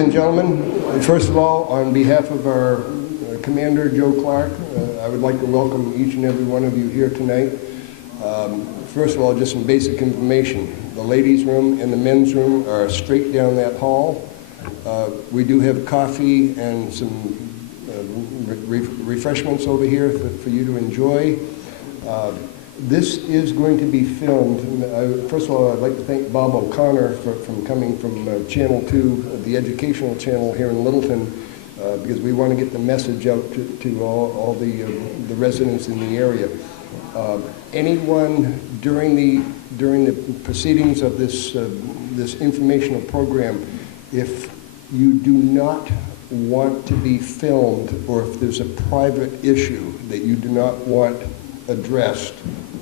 and gentlemen, first of all, on behalf of our Commander Joe Clark, I would like to welcome each and every one of you here tonight. First of all, just some basic information. The ladies' room and the men's room are straight down that hall. We do have coffee and some refreshments over here for you to enjoy. This is going to be filmed. First of all, I'd like to thank Bob O'Connor from coming from Channel 2, the educational channel here in Littleton, because we want to get the message out to all the residents in the area. Anyone during the proceedings of this informational program, if you do not want to be filmed, or if there's a private issue that you do not want addressed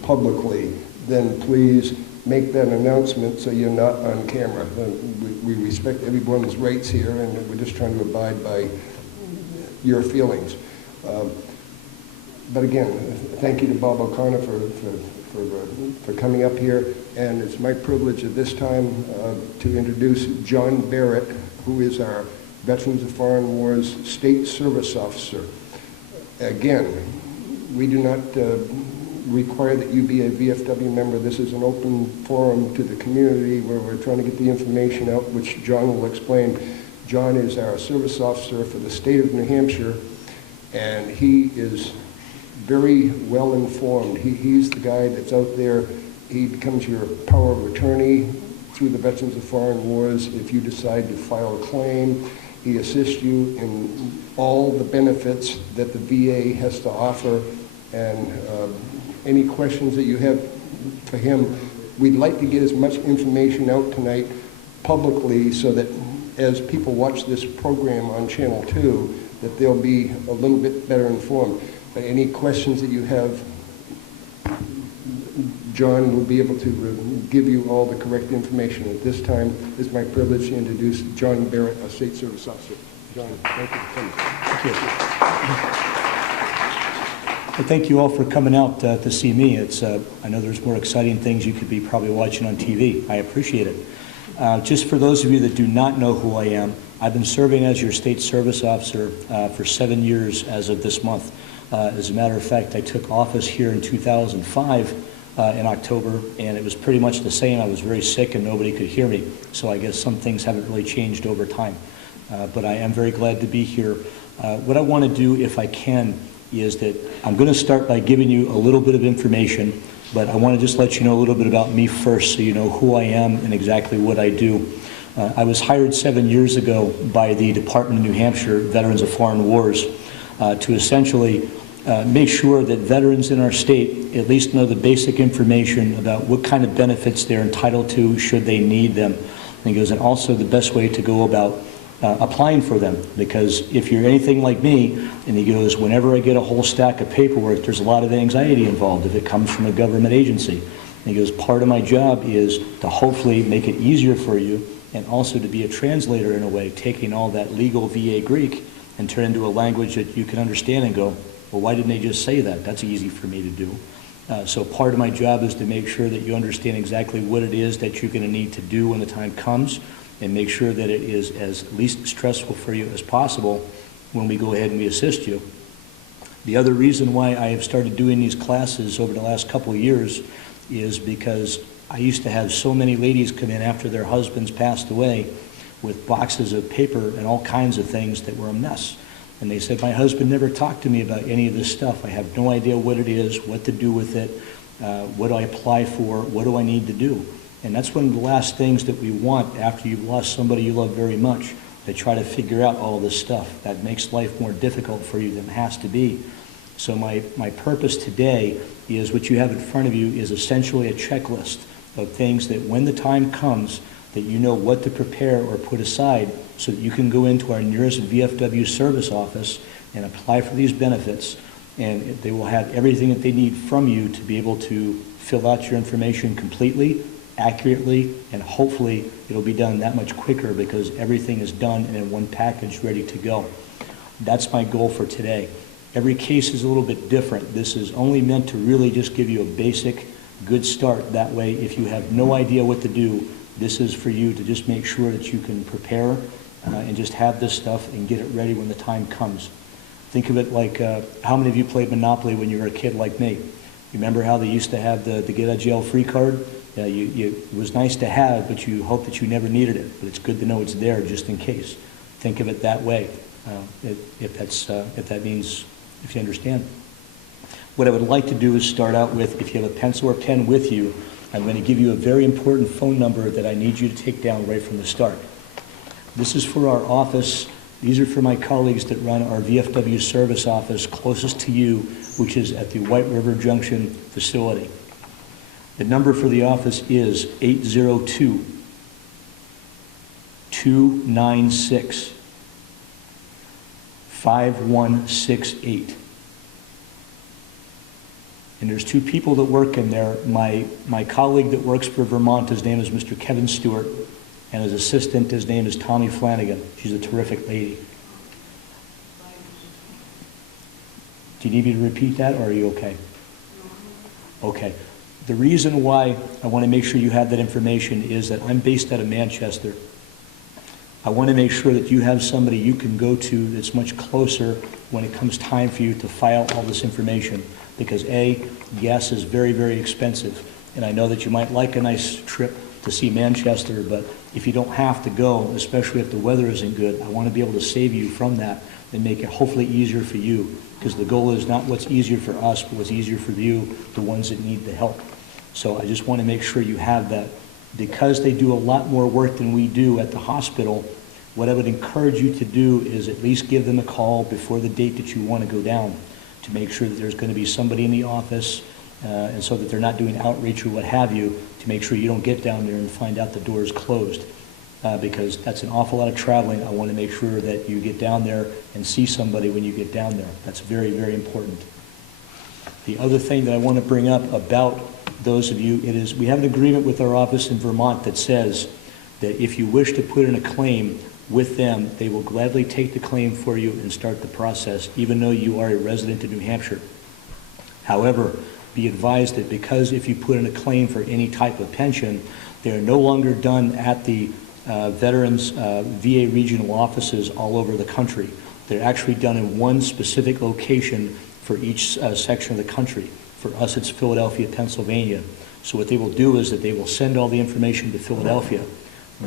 publicly, then please make that announcement so you're not on camera. We respect everyone's rights here, and we're just trying to abide by your feelings. But again, thank you to Bob O'Connor for coming up here, and it's my privilege at this time to introduce John Barrett, who is our Veterans of Foreign Wars State Service Officer. Again, we do not require that you be a VFW member. This is an open forum to the community where we're trying to get the information out, which John will explain. John is our service officer for the state of New Hampshire, and he is very well informed. He's the guy that's out there. He becomes your power of attorney through the Veterans of Foreign Wars if you decide to file a claim. He assists you in all the benefits that the VA has to offer, and any questions that you have for him, we'd like to get as much information out tonight publicly so that as people watch this program on Channel 2, that they'll be a little bit better informed. But any questions that you have, John will be able to give you all the correct information. At this time, it's my privilege to introduce John Barrett, our State Service Officer. John, thank you for coming. Thank you. Well, thank you all for coming out to see me. It's I know there's more exciting things you could be probably watching on TV. I appreciate it. Just for those of you that do not know who I am, I've been serving as your State Service Officer for 7 years as of this month. As a matter of fact, I took office here in 2005 in October, and it was pretty much the same. I was very sick and nobody could hear me, so I guess some things haven't really changed over time. But I am very glad to be here. What I want to do, if I can, is that I'm going to start by giving you a little bit of information, but I want to just let you know a little bit about me first so you know who I am and exactly what I do. I was hired 7 years ago by the Department of New Hampshire Veterans of Foreign Wars to essentially make sure that veterans in our state at least know the basic information about what kind of benefits they're entitled to should they need them. And he goes, and also the best way to go about applying for them, because if you're anything like me, and he goes, whenever I get a whole stack of paperwork, there's a lot of anxiety involved if it comes from a government agency. And he goes, part of my job is to hopefully make it easier for you, and also to be a translator in a way, taking all that legal VA Greek and turn it into a language that you can understand and go, well, why didn't they just say that? That's easy for me to do. So part of my job is to make sure that you understand exactly what it is that you're going to need to do when the time comes, and make sure that it is as least stressful for you as possible when we go ahead and we assist you. The other reason why I have started doing these classes over the last couple of years is because I used to have so many ladies come in after their husbands passed away with boxes of paper and all kinds of things that were a mess. And they said, my husband never talked to me about any of this stuff. I have no idea what it is, what to do with it, what do I apply for, what do I need to do? And that's one of the last things that we want after you've lost somebody you love very much, to try to figure out all this stuff. That makes life more difficult for you than it has to be. So my purpose today is, what you have in front of you is essentially a checklist of things that when the time comes, that you know what to prepare or put aside so that you can go into our nearest VFW service office and apply for these benefits, and they will have everything that they need from you to be able to fill out your information completely, accurately, and hopefully it'll be done that much quicker because everything is done and in one package ready to go. That's my goal for today. Every case is a little bit different. This is only meant to really just give you a basic good start. That way, if you have no idea what to do, this is for you to just make sure that you can prepare and just have this stuff and get it ready when the time comes. Think of it like, how many of you played Monopoly when you were a kid like me? You remember how they used to have the get out of jail free card? It was nice to have, but you hope that you never needed it. But it's good to know it's there just in case. Think of it that way, if that means, if you understand. What I would like to do is start out with, if you have a pencil or pen with you, I'm going to give you a very important phone number that I need you to take down right from the start. This is for our office. These are for my colleagues that run our VFW service office closest to you, which is at the White River Junction facility. The number for the office is 802-296-5168. And there's two people that work in there. My colleague that works for Vermont, his name is Mr. Kevin Stewart, and his assistant, his name is Tommy Flanagan. She's a terrific lady. Do you need me to repeat that, or are you okay? Okay. The reason why I want to make sure you have that information is that I'm based out of Manchester. I want to make sure that you have somebody you can go to that's much closer when it comes time for you to file all this information. Because A, gas is very, very expensive. And I know that you might like a nice trip to see Manchester, but if you don't have to go, especially if the weather isn't good, I want to be able to save you from that and make it hopefully easier for you. Because the goal is not what's easier for us, but what's easier for you, the ones that need the help. So I just want to make sure you have that. Because they do a lot more work than we do at the hospital, what I would encourage you to do is at least give them a call before the date that you want to go down to make sure that there's going to be somebody in the office and so that they're not doing outreach or what have you, to make sure you don't get down there and find out the door is closed. Because that's an awful lot of traveling. I want to make sure that you get down there and see somebody when you get down there. That's very, very important. The other thing that I want to bring up about those of you, it is we have an agreement with our office in Vermont that says that if you wish to put in a claim with them, they will gladly take the claim for you and start the process, even though you are a resident of New Hampshire. However, be advised that because if you put in a claim for any type of pension, they are no longer done at the veterans VA regional offices all over the country. They're actually done in one specific location for each section of the country. For us, it's Philadelphia, Pennsylvania. So what they will do is that they will send all the information to Philadelphia,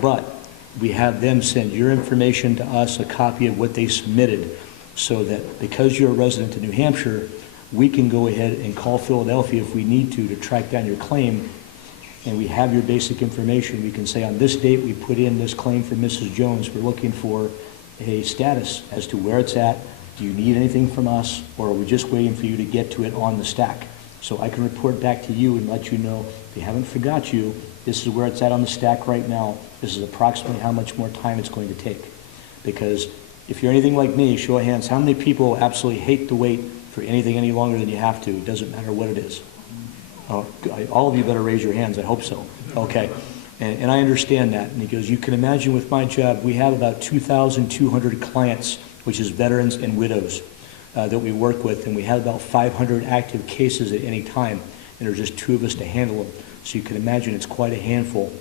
but we have them send your information to us, a copy of what they submitted, so that because you're a resident of New Hampshire, we can go ahead and call Philadelphia if we need to track down your claim, and we have your basic information. We can say on this date we put in this claim for Mrs. Jones. We're looking for a status as to where it's at. Do you need anything from us, or are we just waiting for you to get to it on the stack? So I can report back to you and let you know, they haven't forgot you. This is where it's at on the stack right now. This is approximately how much more time it's going to take. Because if you're anything like me, show of hands, how many people absolutely hate to wait for anything any longer than you have to? It doesn't matter what it is. All of you better raise your hands, I hope so. Okay, and I understand that. And he goes, you can imagine with my job, we have about 2,200 clients, which is veterans and widows, that we work with, and we have about 500 active cases at any time, and there's just two of us to handle them. So you can imagine it's quite a handful.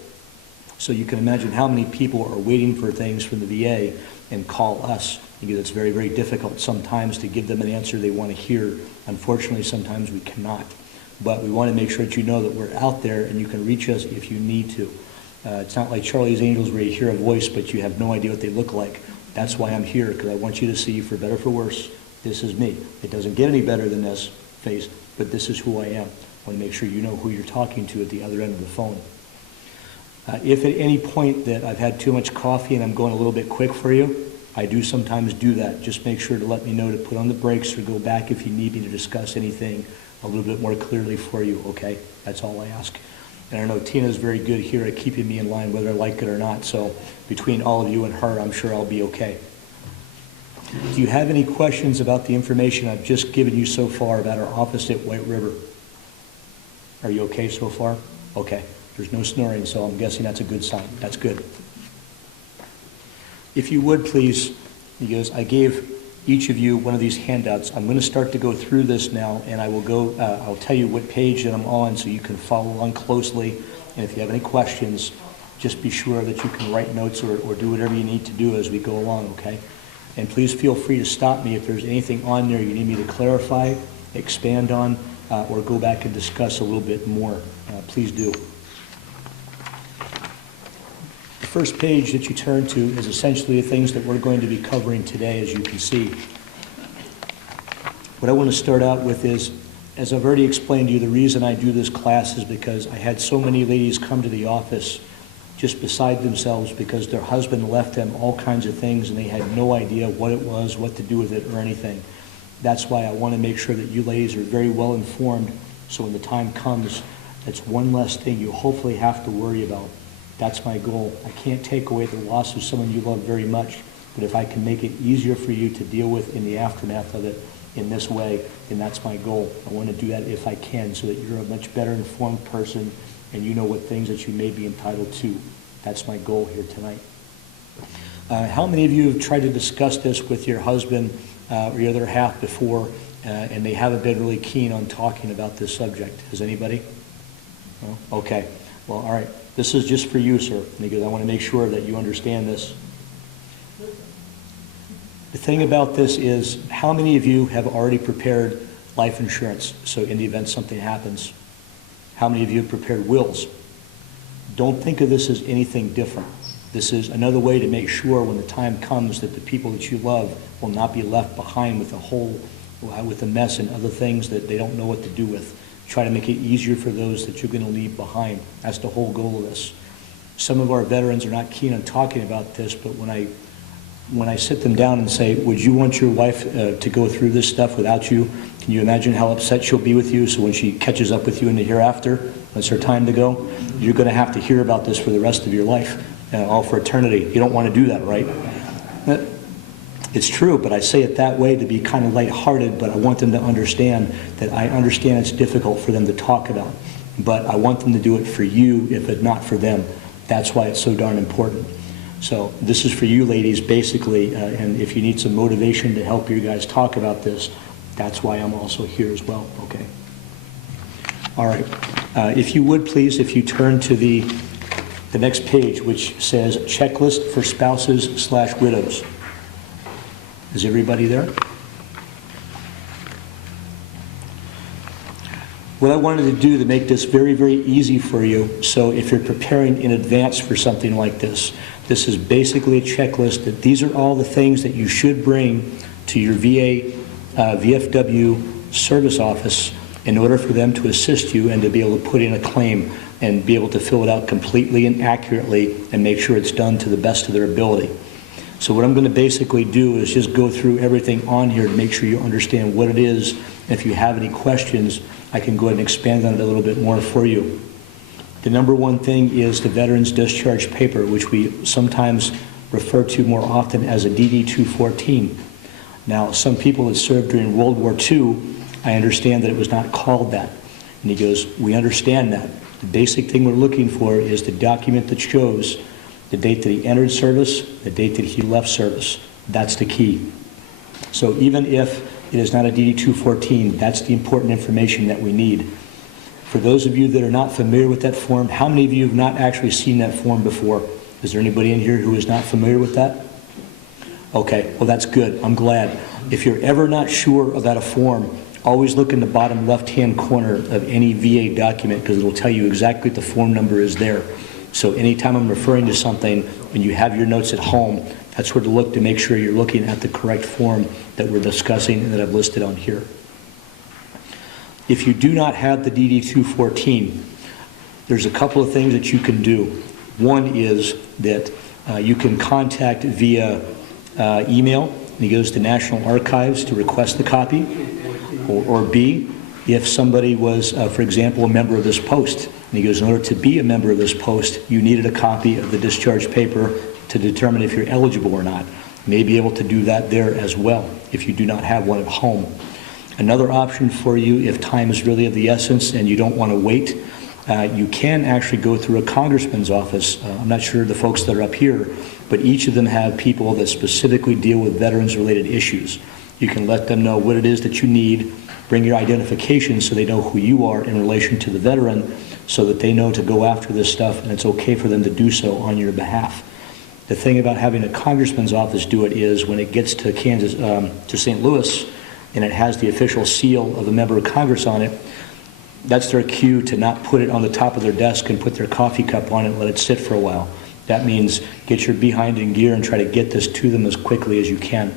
So you can imagine how many people are waiting for things from the VA and call us, because it's very, very difficult sometimes to give them an answer they want to hear. Unfortunately, sometimes we cannot. But we want to make sure that you know that we're out there and you can reach us if you need to. It's not like Charlie's Angels where you hear a voice but you have no idea what they look like. That's why I'm here, because I want you to see, for better or for worse, this is me. It doesn't get any better than this face, but this is who I am. I want to make sure you know who you're talking to at the other end of the phone. If at any point that I've had too much coffee and I'm going a little bit quick for you, I do sometimes do that. Just make sure to let me know to put on the brakes or go back if you need me to discuss anything a little bit more clearly for you, okay? That's all I ask. And I know Tina's very good here at keeping me in line whether I like it or not, so between all of you and her, I'm sure I'll be okay. Do you have any questions about the information I've just given you so far about our office at White River? Are you okay so far? Okay. There's no snoring, so I'm guessing that's a good sign. That's good. If you would, please, because I gave each of you one of these handouts. I'm going to start to go through this now, and I will go, I'll tell you what page that I'm on so you can follow along closely. And if you have any questions, just be sure that you can write notes or do whatever you need to do as we go along, okay? And please feel free to stop me if there's anything on there you need me to clarify, expand on, or go back and discuss a little bit more. Please do. The first page that you turn to is essentially the things that we're going to be covering today, as you can see. What I want to start out with is, as I've already explained to you, the reason I do this class is because I had so many ladies come to the office just beside themselves because their husband left them all kinds of things and they had no idea what it was, what to do with it, or anything. That's why I want to make sure that you ladies are very well informed, so when the time comes, that's one less thing you hopefully have to worry about. That's my goal. I can't take away the loss of someone you love very much, but if I can make it easier for you to deal with in the aftermath of it in this way, then that's my goal. I want to do that if I can, so that you're a much better informed person and you know what things that you may be entitled to. That's my goal here tonight. How many of you have tried to discuss this with your husband or your other half before, and they haven't been really keen on talking about this subject? Has anybody? No? Okay. Well, all right. This is just for you, sir, because I want to make sure that you understand this. The thing about this is, how many of you have already prepared life insurance, so in the event something happens? How many of you have prepared wills? Don't think of this as anything different. This is another way to make sure when the time comes that the people that you love will not be left behind with a mess and other things that they don't know what to do with. Try to make it easier for those that you're going to leave behind. That's the whole goal of this. Some of our veterans are not keen on talking about this, but when I sit them down and say, would you want your wife to go through this stuff without you? Can you imagine how upset she'll be with you? So when she catches up with you in the hereafter, when it's her time to go, you're going to have to hear about this for the rest of your life, all for eternity. You don't want to do that, right? It's true, but I say it that way to be kind of lighthearted, but I want them to understand that I understand it's difficult for them to talk about, but I want them to do it for you, if it's not for them. That's why it's so darn important. So this is for you ladies, basically, and if you need some motivation to help you guys talk about this, that's why I'm also here as well, okay? All right. If you would, please, if you turn to the next page, which says Checklist for Spouses/Widows. Is everybody there? What I wanted to do to make this very, very easy for you, so if you're preparing in advance for something like this, this is basically a checklist that these are all the things that you should bring to your VA, VFW service office in order for them to assist you and to be able to put in a claim and be able to fill it out completely and accurately and make sure it's done to the best of their ability. So what I'm going to basically do is just go through everything on here to make sure you understand what it is. And if you have any questions, I can go ahead and expand on it a little bit more for you. The number one thing is the Veterans Discharge Paper, which we sometimes refer to more often as a DD-214. Now, some people that served during World War II, I understand that it was not called that. And he goes, we understand that. The basic thing we're looking for is the document that shows the date that he entered service, the date that he left service. That's the key. So even if it is not a DD-214, that's the important information that we need. For those of you that are not familiar with that form, how many of you have not actually seen that form before? Is there anybody in here who is not familiar with that? Okay, well that's good. I'm glad. If you're ever not sure about a form, always look in the bottom left-hand corner of any VA document because it'll tell you exactly what the form number is there. So anytime I'm referring to something, when you have your notes at home, that's where to look to make sure you're looking at the correct form that we're discussing and that I've listed on here. If you do not have the DD-214, there's a couple of things that you can do. One is that you can contact via email, and he goes to National Archives to request the copy, or B, if somebody was, for example, a member of this post, and he goes, in order to be a member of this post, you needed a copy of the discharge paper to determine if you're eligible or not. You may be able to do that there as well if you do not have one at home. Another option for you, if time is really of the essence and you don't want to wait, you can actually go through a congressman's office. I'm not sure the folks that are up here, but each of them have people that specifically deal with veterans-related issues. You can let them know what it is that you need, bring your identification so they know who you are in relation to the veteran, so that they know to go after this stuff and it's okay for them to do so on your behalf. The thing about having a congressman's office do it is when it gets to Kansas, to St. Louis, and it has the official seal of a member of Congress on it, that's their cue to not put it on the top of their desk and put their coffee cup on it and let it sit for a while. That means get your behind in gear and try to get this to them as quickly as you can.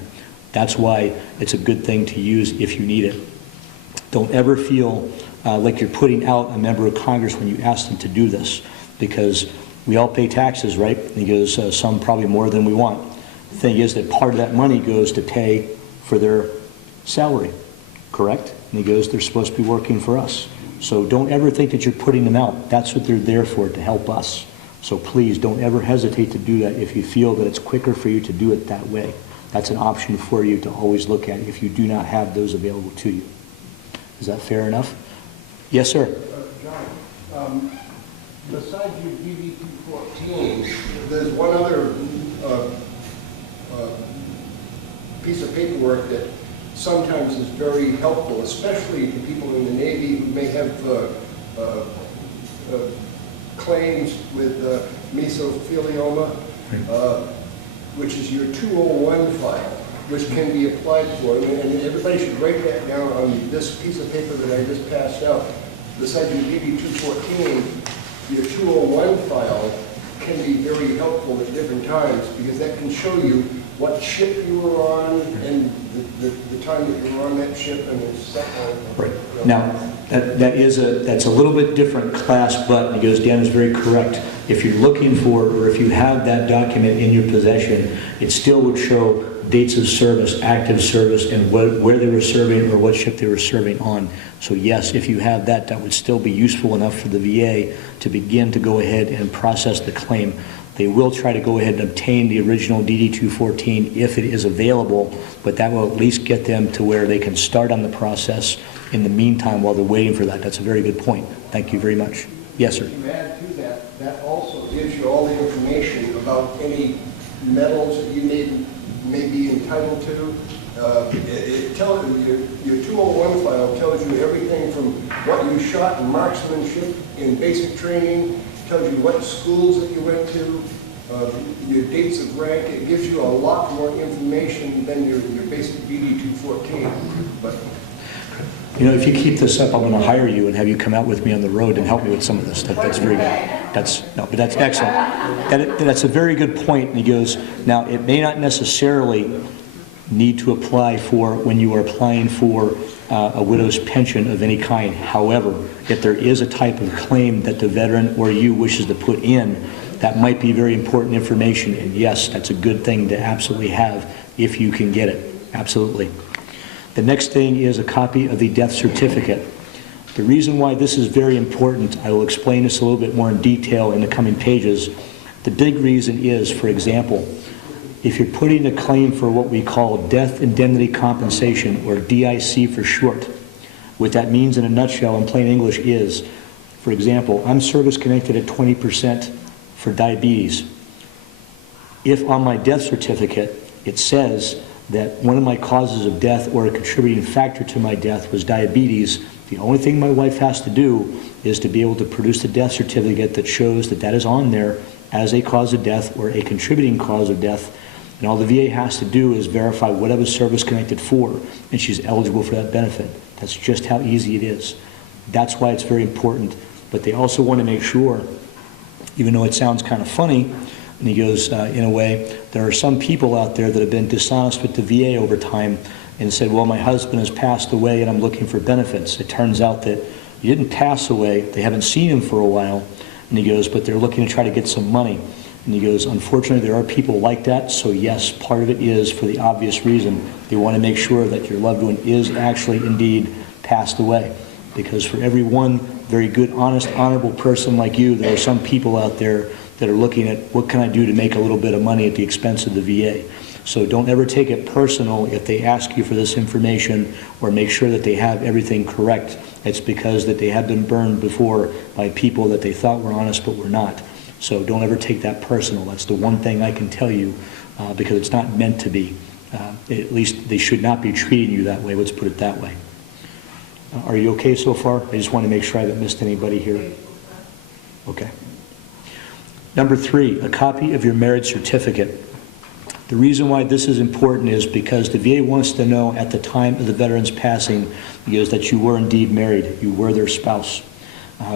That's why it's a good thing to use if you need it. Don't ever feel like you're putting out a member of Congress when you ask them to do this, because we all pay taxes, right? And he goes, some probably more than we want. The thing is that part of that money goes to pay for their salary, correct? And he goes, they're supposed to be working for us. So don't ever think that you're putting them out. That's what they're there for, to help us. So please don't ever hesitate to do that if you feel that it's quicker for you to do it that way. That's an option for you to always look at if you do not have those available to you. Is that fair enough? Yes, sir. John, besides your DD 214, there's one other piece of paperwork that sometimes is very helpful, especially to people in the Navy who may have claims with mesothelioma, which is your 201 file, which can be applied for. And everybody should write that down on this piece of paper that I just passed out. Besides your DD 214, your 201 file can be very helpful at different times, because that can show you what ship you were on and the time that you were on that ship and the second. Right. Now, that's a little bit different class, but because Dan is very correct. If you're looking for, or if you have that document in your possession, it still would show dates of service, active service, and where they were serving or what ship they were serving on. So yes, if you have that, that would still be useful enough for the VA to begin to go ahead and process the claim. They will try to go ahead and obtain the original DD-214 if it is available, but that will at least get them to where they can start on the process in the meantime while they're waiting for that. That's a very good point. Thank you very much. Yes, sir. If you add to that, that also gives you all the information about any medals that you may be entitled to. It tells you, your 201 file tells you everything from what you shot in marksmanship in basic training, tells you what schools that you went to, your dates of rank. It gives you a lot more information than your basic DD-214. But you know, if you keep this up, I'm going to hire you and have you come out with me on the road and help me with some of this. That's very good. But that's excellent. That's a very good point. And he goes, now it may not necessarily need to apply for when you are applying for a widow's pension of any kind. However, if there is a type of claim that the veteran or you wishes to put in, that might be very important information. And yes, that's a good thing to absolutely have if you can get it. Absolutely. The next thing is a copy of the death certificate. The reason why this is very important, I will explain this a little bit more in detail in the coming pages. The big reason is, for example, if you're putting a claim for what we call death indemnity compensation, or DIC for short, what that means in a nutshell in plain English is, for example, I'm service connected at 20% for diabetes. If on my death certificate it says that one of my causes of death or a contributing factor to my death was diabetes, the only thing my wife has to do is to be able to produce the death certificate that shows that that is on there as a cause of death or a contributing cause of death. And all the VA has to do is verify what I was service connected for, and she's eligible for that benefit. That's just how easy it is. That's why it's very important. But they also want to make sure, even though it sounds kind of funny, and he goes, in a way, there are some people out there that have been dishonest with the VA over time and said, well, my husband has passed away and I'm looking for benefits. It turns out that he didn't pass away. They haven't seen him for a while. And he goes, but they're looking to try to get some money. And he goes, unfortunately, there are people like that. So yes, part of it is for the obvious reason. They want to make sure that your loved one is actually indeed passed away. Because for every one very good, honest, honorable person like you, there are some people out there that are looking at what can I do to make a little bit of money at the expense of the VA. So don't ever take it personal if they ask you for this information or make sure that they have everything correct. It's because that they have been burned before by people that they thought were honest but were not. So don't ever take that personal. That's the one thing I can tell you because it's not meant to be. At least they should not be treating you that way. Let's put it that way. Are you okay so far? I just want to make sure I haven't missed anybody here. Okay. Number 3, a copy of your marriage certificate. The reason why this is important is because the VA wants to know at the time of the veteran's passing is that you were indeed married, you were their spouse.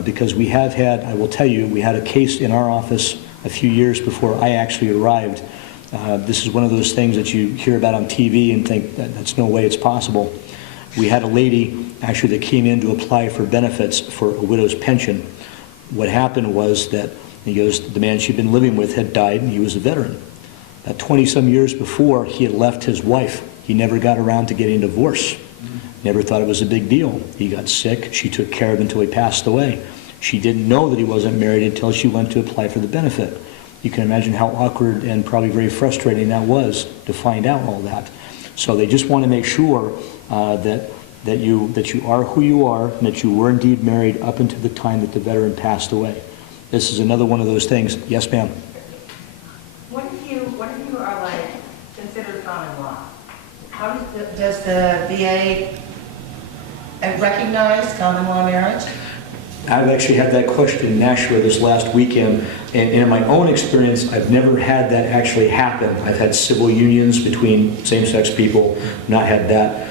Because we have had, I will tell you, we had a case in our office a few years before I actually arrived. This is one of those things that you hear about on TV and think that's no way it's possible. We had a lady actually that came in to apply for benefits for a widow's pension. What happened was that the man she'd been living with had died and he was a veteran. 20-some years before, he had left his wife. He never got around to getting a divorce. Never thought it was a big deal. He got sick. She took care of him until he passed away. She didn't know that he wasn't married until she went to apply for the benefit. You can imagine how awkward and probably very frustrating that was to find out all that. So they just want to make sure that you are who you are and that you were indeed married up until the time that the veteran passed away. This is another one of those things. Yes, ma'am? What if you are like considered common law? How does the VA recognize common law marriage? I've actually had that question in Nashua this last weekend, and in my own experience, I've never had that actually happen. I've had civil unions between same-sex people, not had that.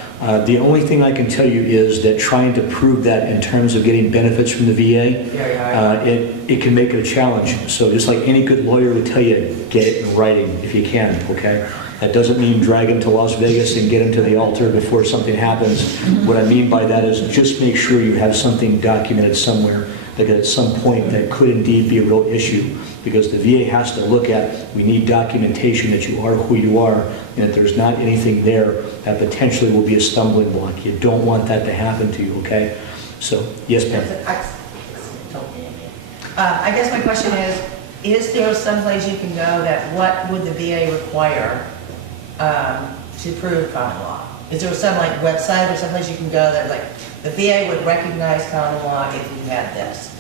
The only thing I can tell you is that trying to prove that in terms of getting benefits from the VA, it can make it a challenge. So just like any good lawyer would tell you, get it in writing if you can, okay? That doesn't mean drag him to Las Vegas and get him to the altar before something happens. What I mean by that is just make sure you have something documented somewhere, that at some point that could indeed be a real issue, because the VA has to look at, we need documentation that you are who you are, and that there's not anything there that potentially will be a stumbling block. You don't want that to happen to you, okay? So, yes, ma'am. I guess my question is there someplace you can go that what would the VA require to prove common law? Is there some like website or someplace you can go that like the VA would recognize common law if you had this?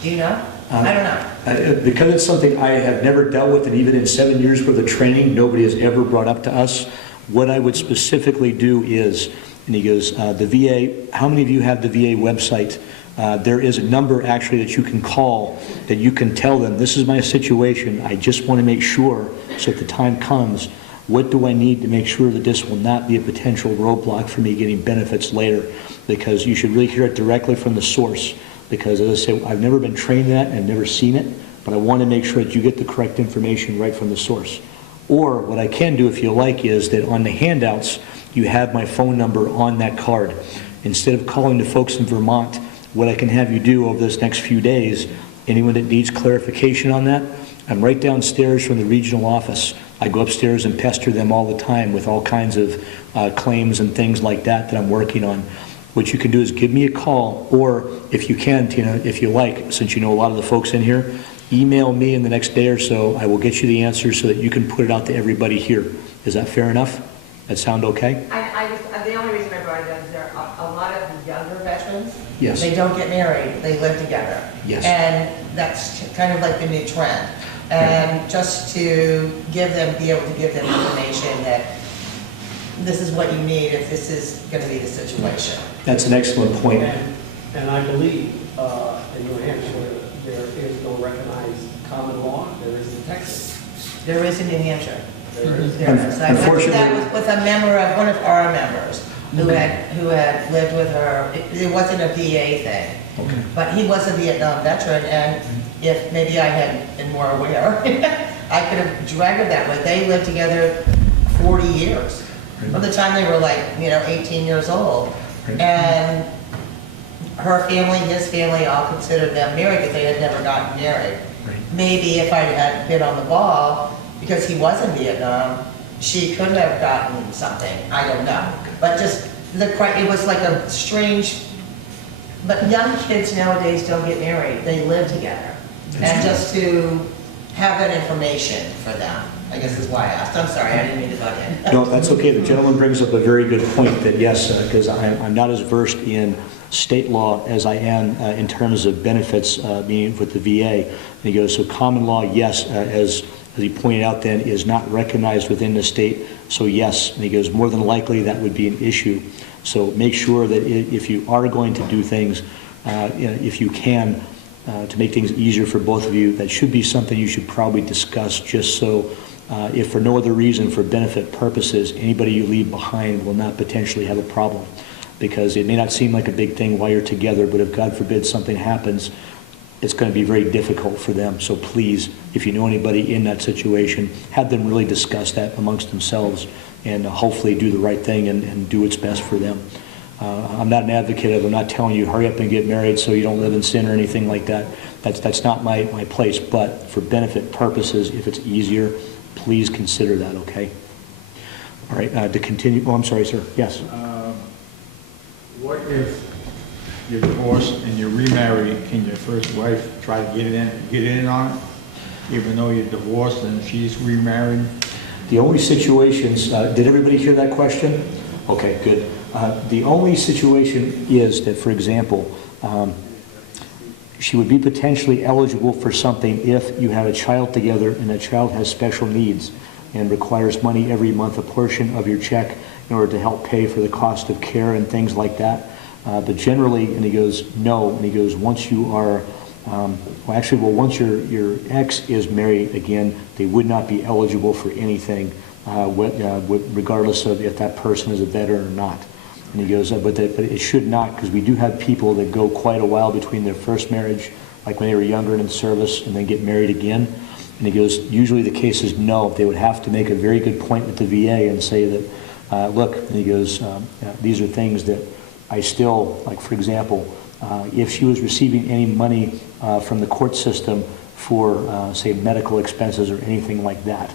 Do you know? I don't know. Because it's something I have never dealt with, and even in 7 years worth of training, nobody has ever brought up to us. What I would specifically do is, and he goes, the VA, how many of you have the VA website? There is a number actually that you can call that you can tell them, this is my situation, I just want to make sure, so if the time comes, what do I need to make sure that this will not be a potential roadblock for me getting benefits later? Because you should really hear it directly from the source. Because as I say, I've never been trained in that and I've never seen it, but I want to make sure that you get the correct information right from the source. Or what I can do if you like is that on the handouts, you have my phone number on that card. Instead of calling the folks in Vermont, what I can have you do over this next few days, anyone that needs clarification on that, I'm right downstairs from the regional office. I go upstairs and pester them all the time with all kinds of claims and things like that I'm working on. What you can do is give me a call, or if you can, Tina, if you like, since you know a lot of the folks in here, email me in the next day or so. I will get you the answer so that you can put it out to everybody here. Is that fair enough? That sound okay? The only reason I brought it up is there are a lot of younger veterans. Yes. They don't get married, they live together. Yes. And that's kind of like the new trend. And just to be able to give them information that this is what you need if this is going to be the situation. That's an excellent point. And I believe in New Hampshire there is no recognized common law. There is in Texas. There is in New Hampshire. There is. There is. I went that with a member of one of our members who had lived with her. It wasn't a VA thing, Okay. but he was a Vietnam veteran, and if maybe I had been more aware, I could have dragged her that way. They lived together 40 years. From the time they were like, 18 years old. And her family, his family, all considered them married, but they had never gotten married. Right. Maybe if I had been on the ball, because he was in Vietnam, she could have gotten something. I don't know. But just, it was like a strange, but young kids nowadays don't get married. They live together. And just to have that information for them, I guess is why I asked. I'm sorry, I didn't mean to butt in. No, that's okay. The gentleman brings up a very good point that yes, because I'm not as versed in state law as I am in terms of benefits being with the VA. And he goes, so common law, yes, as he pointed out then, is not recognized within the state. So yes, and he goes, more than likely that would be an issue. So make sure that if you are going to do things, if you can, to make things easier for both of you, that should be something you should probably discuss, just so if for no other reason, for benefit purposes, anybody you leave behind will not potentially have a problem. Because it may not seem like a big thing while you're together, but if God forbid something happens, it's going to be very difficult for them. So please, if you know anybody in that situation, have them really discuss that amongst themselves, and hopefully do the right thing and do what's best for them. I'm not an advocate of, I'm not telling you hurry up and get married so you don't live in sin or anything like that. That's not my place, but for benefit purposes, if it's easier, please consider that, okay? All right, to continue, oh, I'm sorry, sir, yes. What if you're divorced and you're remarried, can your first wife try to get in on it, even though you're divorced and she's remarried? The only situations, did everybody hear that question? Okay, good. The only situation is that, for example, she would be potentially eligible for something if you have a child together and that child has special needs and requires money every month, a portion of your check, in order to help pay for the cost of care and things like that. But generally, and he goes, no, and he goes, once you are, once your ex is married again, they would not be eligible for anything, regardless of if that person is a veteran or not. And he goes, but it should not, because we do have people that go quite a while between their first marriage, like when they were younger and in service, and then get married again. And he goes, usually the case is no. They would have to make a very good point with the VA and say that, look, and he goes, these are things that I still, like for example, if she was receiving any money from the court system for, say, medical expenses or anything like that,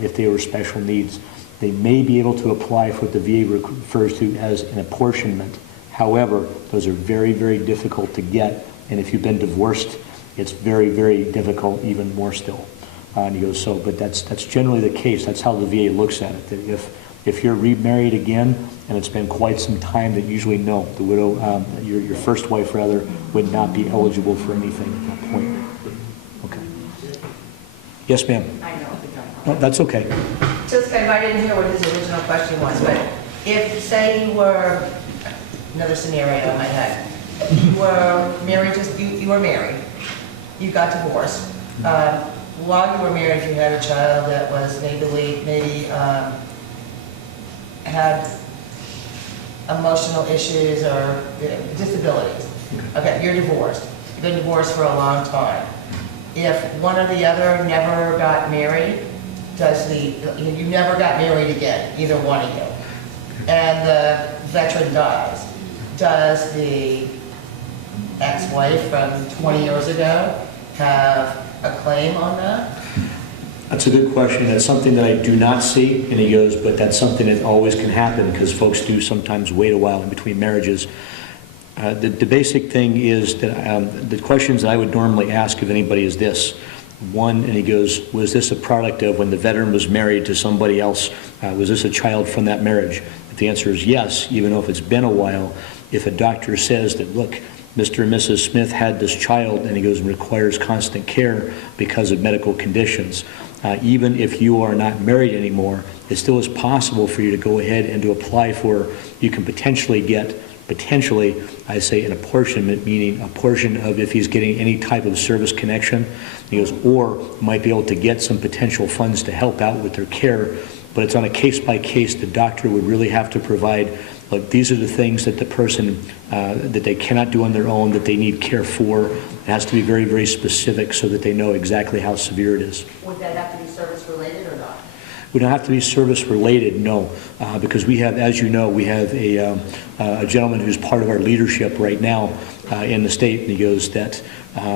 if they were special needs, they may be able to apply for what the VA refers to as an apportionment. However, those are very, very difficult to get, and if you've been divorced, it's very, very difficult, even more still. And he goes, so, but that's generally the case. That's how the VA looks at it. That if you're remarried again, and it's been quite some time, that usually no, the widow, your first wife rather, would not be eligible for anything at that point. Okay. Yes, ma'am. I know. No, that's okay. Just kind of, I didn't hear what his original question was, but if, say you were, another scenario in my head, you were married, you were married, you got divorced. While you were married, you had a child that was maybe had emotional issues or disabilities. Okay, you're divorced. You've been divorced for a long time. If one or the other never got married, you never got married again, either one of you, and the veteran dies, does the ex-wife from 20 years ago have a claim on that? That's a good question. That's something that I do not see. And he goes, but that's something that always can happen because folks do sometimes wait a while in between marriages. The basic thing is that the questions that I would normally ask of anybody is this. One, and he goes, was this a product of when the veteran was married to somebody else? Was this a child from that marriage? If the answer is yes, even though if it's been a while, if a doctor says that, look, Mr. and Mrs. Smith had this child, and he goes and requires constant care because of medical conditions, even if you are not married anymore, it still is possible for you to go ahead and to apply for, you can potentially get, I say an apportionment, meaning a portion of if he's getting any type of service connection. He goes, or might be able to get some potential funds to help out with their care, but it's on a case-by-case. The doctor would really have to provide, look, these are the things that the person, that they cannot do on their own, that they need care for. It has to be very, very specific so that they know exactly how severe it is. Would that have to be service-related or not? We don't have to be service-related, no, because we have, as you know, we have a gentleman who's part of our leadership right now in the state, and he goes that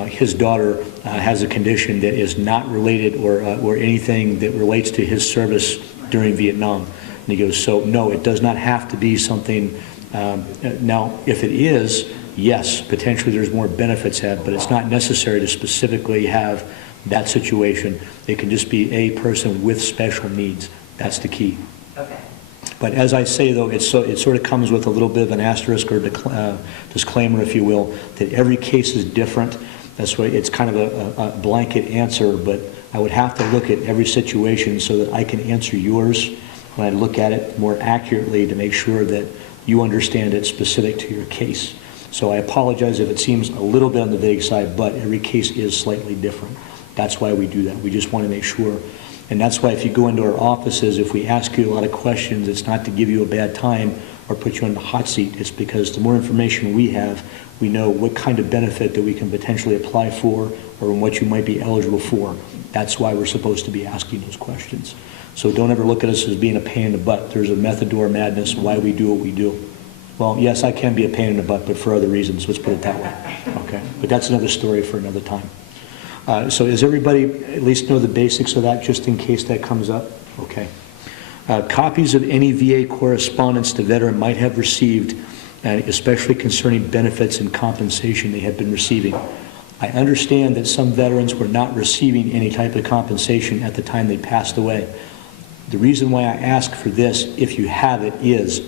his daughter has a condition that is not related or anything that relates to his service during Vietnam. And he goes, so no, it does not have to be something. Now, if it is, yes, potentially there's more benefits had, but it's not necessary to specifically have that situation. It can just be a person with special needs. That's the key. Okay. But as I say, though, it sort of comes with a little bit of an asterisk or disclaimer, if you will, that every case is different. That's why it's kind of a blanket answer, but I would have to look at every situation so that I can answer yours when I look at it more accurately to make sure that you understand it specific to your case. So I apologize if it seems a little bit on the vague side, but every case is slightly different. That's why we do that. We just want to make sure. And that's why if you go into our offices, if we ask you a lot of questions, it's not to give you a bad time or put you on the hot seat. It's because the more information we have, we know what kind of benefit that we can potentially apply for or what you might be eligible for. That's why we're supposed to be asking those questions. So don't ever look at us as being a pain in the butt. There's a method to our madness, why we do what we do. Well, yes, I can be a pain in the butt, but for other reasons. Let's put it that way. Okay, but that's another story for another time. So does everybody at least know the basics of that, just in case that comes up? Okay. Copies of any VA correspondence the veteran might have received, especially concerning benefits and compensation they have been receiving. I understand that some veterans were not receiving any type of compensation at the time they passed away. The reason why I ask for this, if you have it, is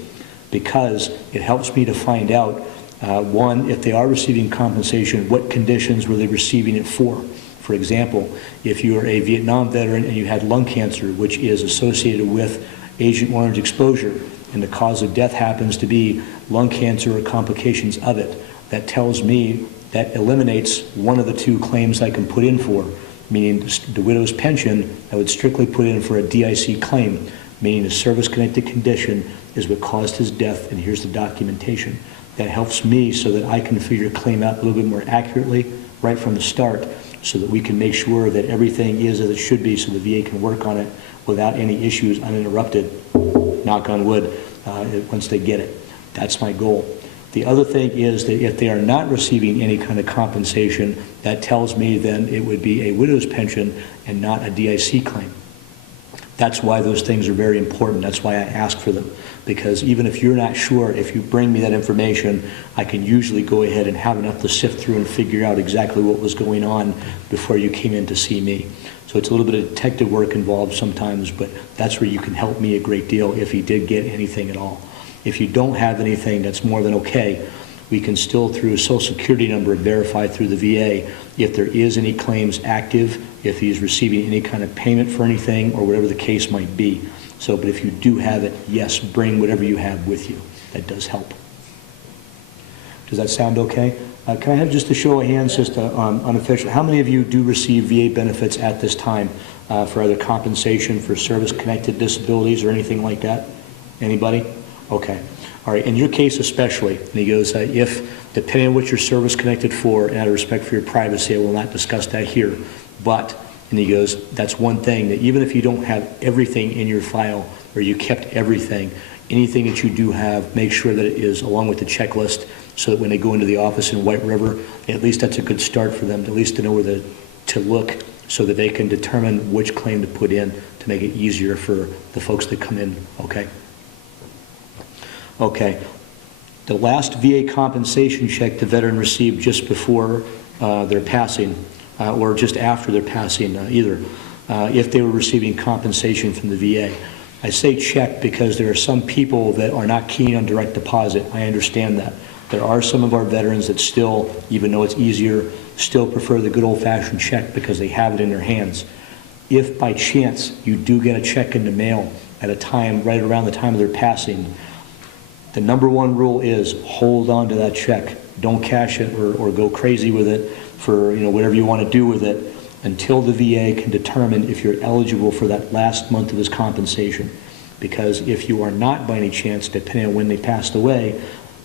because it helps me to find out, one, if they are receiving compensation, what conditions were they receiving it for? For example, if you are a Vietnam veteran and you had lung cancer, which is associated with Agent Orange exposure, and the cause of death happens to be lung cancer or complications of it, that tells me that eliminates one of the two claims I can put in for, meaning the widow's pension, I would strictly put in for a DIC claim, meaning a service-connected condition is what caused his death, and here's the documentation. That helps me so that I can figure a claim out a little bit more accurately right from the start, so that we can make sure that everything is as it should be, so the VA can work on it without any issues uninterrupted, knock on wood, once they get it. That's my goal. The other thing is that if they are not receiving any kind of compensation, that tells me then it would be a widow's pension and not a DIC claim. That's why those things are very important. That's why I ask for them. Because even if you're not sure, if you bring me that information, I can usually go ahead and have enough to sift through and figure out exactly what was going on before you came in to see me. So it's a little bit of detective work involved sometimes, but that's where you can help me a great deal if he did get anything at all. If you don't have anything, that's more than okay. We can still, through a Social Security number, verify through the VA if there is any claims active, if he's receiving any kind of payment for anything, or whatever the case might be. So, but if you do have it, yes, bring whatever you have with you. That does help. Does that sound okay? Can I have just a show of hands, just unofficial? How many of you do receive VA benefits at this time for either compensation for service-connected disabilities or anything like that? Anybody? Okay. All right, in your case especially, and he goes, if, depending on what you're service-connected for, and out of respect for your privacy, I will not discuss that here, but, and he goes, that's one thing, that even if you don't have everything in your file, or you kept everything, anything that you do have, make sure that it is along with the checklist, so that when they go into the office in White River, at least that's a good start for them, at least to know where to look, so that they can determine which claim to put in to make it easier for the folks that come in, okay? Okay, the last VA compensation check the veteran received just before their passing, or just after their passing either, if they were receiving compensation from the VA. I say check because there are some people that are not keen on direct deposit. I understand that. There are some of our veterans that still, even though it's easier, still prefer the good old-fashioned check because they have it in their hands. If by chance you do get a check in the mail at a time right around the time of their passing, the number one rule is hold on to that check. Don't cash it or go crazy with it for whatever you want to do with it until the VA can determine if you're eligible for that last month of his compensation. Because if you are not by any chance, depending on when they passed away,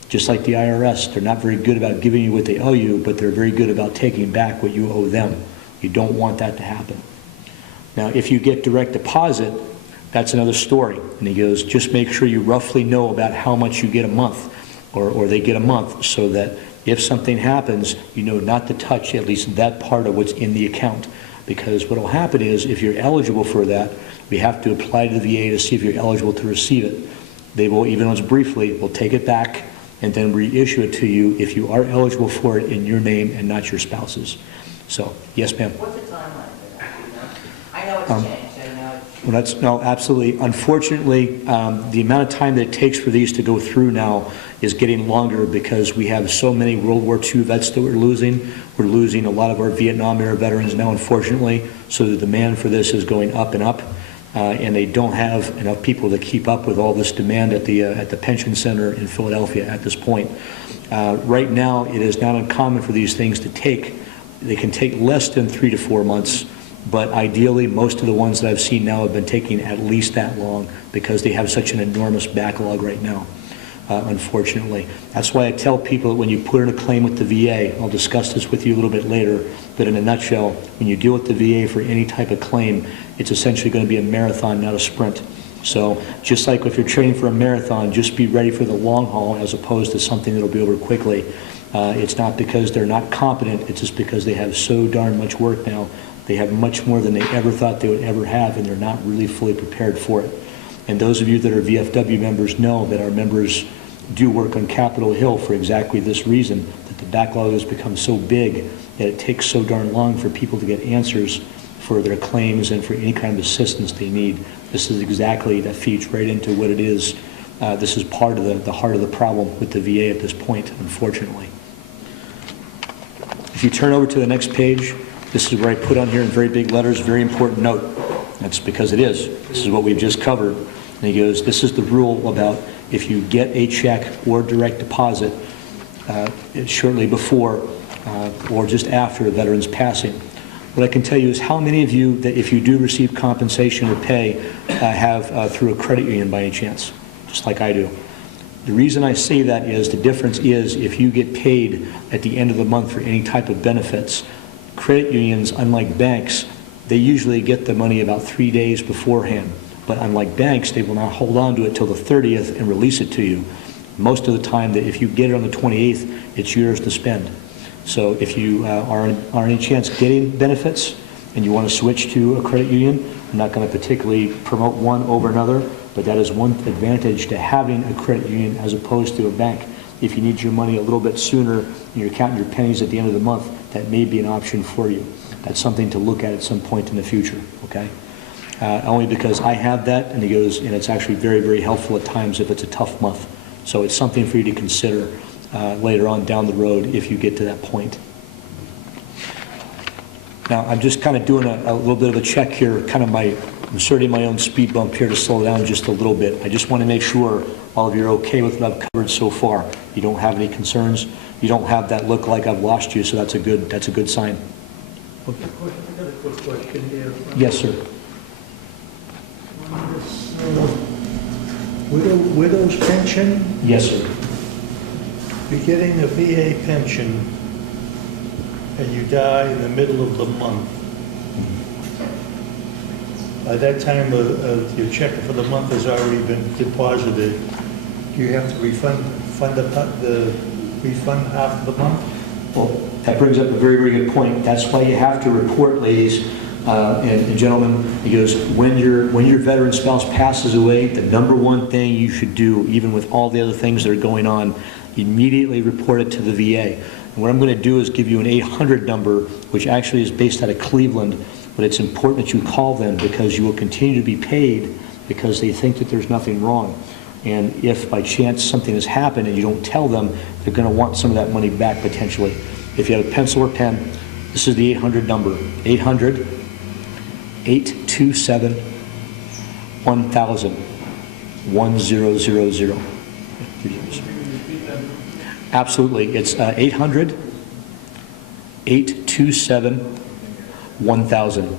just like the IRS, they're not very good about giving you what they owe you, but they're very good about taking back what you owe them. You don't want that to happen. Now, if you get direct deposit, that's another story. And he goes, just make sure you roughly know about how much you get a month, or they get a month, so that if something happens, you know not to touch at least that part of what's in the account. Because what will happen is, if you're eligible for that, we have to apply to the VA to see if you're eligible to receive it. They will, even though it's briefly, will take it back and then reissue it to you if you are eligible for it in your name and not your spouse's. So, yes, ma'am. What's the timeline for that? I know it's changed. Well, no, absolutely. Unfortunately, the amount of time that it takes for these to go through now is getting longer because we have so many World War II vets that we're losing. We're losing a lot of our Vietnam era veterans now, unfortunately, so the demand for this is going up and up. and they don't have enough people to keep up with all this demand at the pension center in Philadelphia at this point. Right now, it is not uncommon for these things to they can take less than 3 to 4 months, but ideally, most of the ones that I've seen now have been taking at least that long because they have such an enormous backlog right now, unfortunately. That's why I tell people that when you put in a claim with the VA, I'll discuss this with you a little bit later, but in a nutshell, when you deal with the VA for any type of claim, it's essentially going to be a marathon, not a sprint. So just like if you're training for a marathon, just be ready for the long haul as opposed to something that'll be over quickly. It's not because they're not competent, it's just because they have so darn much work now. They have much more than they ever thought they would ever have, and they're not really fully prepared for it. And those of you that are VFW members know that our members do work on Capitol Hill for exactly this reason, that the backlog has become so big that it takes so darn long for people to get answers for their claims and for any kind of assistance they need. This is exactly, that feeds right into what it is. This is part of the heart of the problem with the VA at this point, unfortunately. If you turn over to the next page, this is where I put on here in very big letters, very important note. That's because it is. This is what we've just covered. And he goes, this is the rule about if you get a check or direct deposit shortly before or just after a veteran's passing. What I can tell you is how many of you that if you do receive compensation or pay have through a credit union by any chance, just like I do. The reason I say that is the difference is if you get paid at the end of the month for any type of benefits, credit unions, unlike banks, they usually get the money about 3 days beforehand. But unlike banks, they will not hold on to it till the 30th and release it to you. Most of the time, that if you get it on the 28th, it's yours to spend. So if you are any chance getting benefits and you want to switch to a credit union, I'm not going to particularly promote one over another, but that is one advantage to having a credit union as opposed to a bank. If you need your money a little bit sooner and you're counting your pennies at the end of the month, that may be an option for you. That's something to look at some point in the future, okay? Only because I have that, and he goes, and it's actually very, very helpful at times if it's a tough month. So it's something for you to consider later on down the road if you get to that point. Now, I'm just kind of doing a little bit of a check here, kind of inserting my own speed bump here to slow down just a little bit. I just want to make sure all of you are okay with what I've covered so far. You don't have any concerns. You don't have that look like I've lost you, so that's a good sign. I got a quick question here. Yes, sir. On this widow's pension, Yes, sir. you're getting a VA pension and you die in the middle of the month. By that time, your check for the month has already been deposited. Do you have to refund half of the month? Well, that brings up a very, very good point. That's why you have to report, ladies and gentlemen. He goes, when your veteran spouse passes away, the number one thing you should do, even with all the other things that are going on, immediately report it to the VA. And what I'm going to do is give you an 800 number, which actually is based out of Cleveland, but it's important that you call them because you will continue to be paid because they think that there's nothing wrong. And if by chance something has happened and you don't tell them, they're going to want some of that money back potentially. If you have a pencil or pen, this is the 800 number, 800-827-1000, 1000. Absolutely, it's 800-827-1000.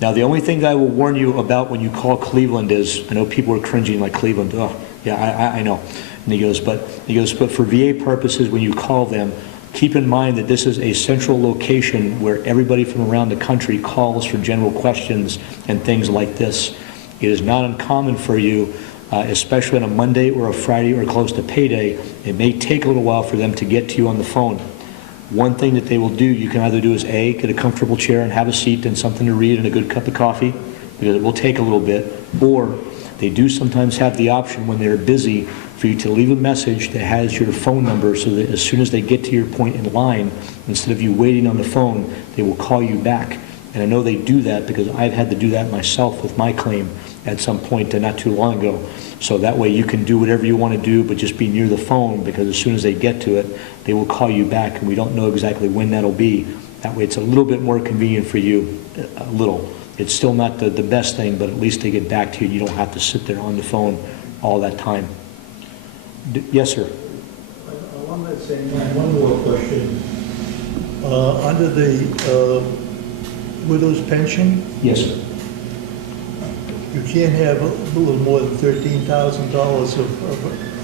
Now, the only thing that I will warn you about when you call Cleveland is, I know people are cringing like Cleveland. Oh, yeah, I know. And he goes, but for VA purposes, when you call them, keep in mind that this is a central location where everybody from around the country calls for general questions and things like this. It is not uncommon for you, especially on a Monday or a Friday or close to payday. It may take a little while for them to get to you on the phone. One thing that they will do, you can either do is A, get a comfortable chair and have a seat and something to read and a good cup of coffee, because it will take a little bit, or they do sometimes have the option when they're busy for you to leave a message that has your phone number so that as soon as they get to your point in line, instead of you waiting on the phone, they will call you back. And I know they do that because I've had to do that myself with my claim at some point not too long ago. So that way you can do whatever you want to do, but just be near the phone, because as soon as they get to it, they will call you back, and we don't know exactly when that'll be. That way it's a little bit more convenient for you, a little. It's still not the best thing, but at least they get back to you. You don't have to sit there on the phone all that time. Yes, sir. Along that same line, one more question. Under the widow's pension, Yes, sir. you can't have a little more than $13,000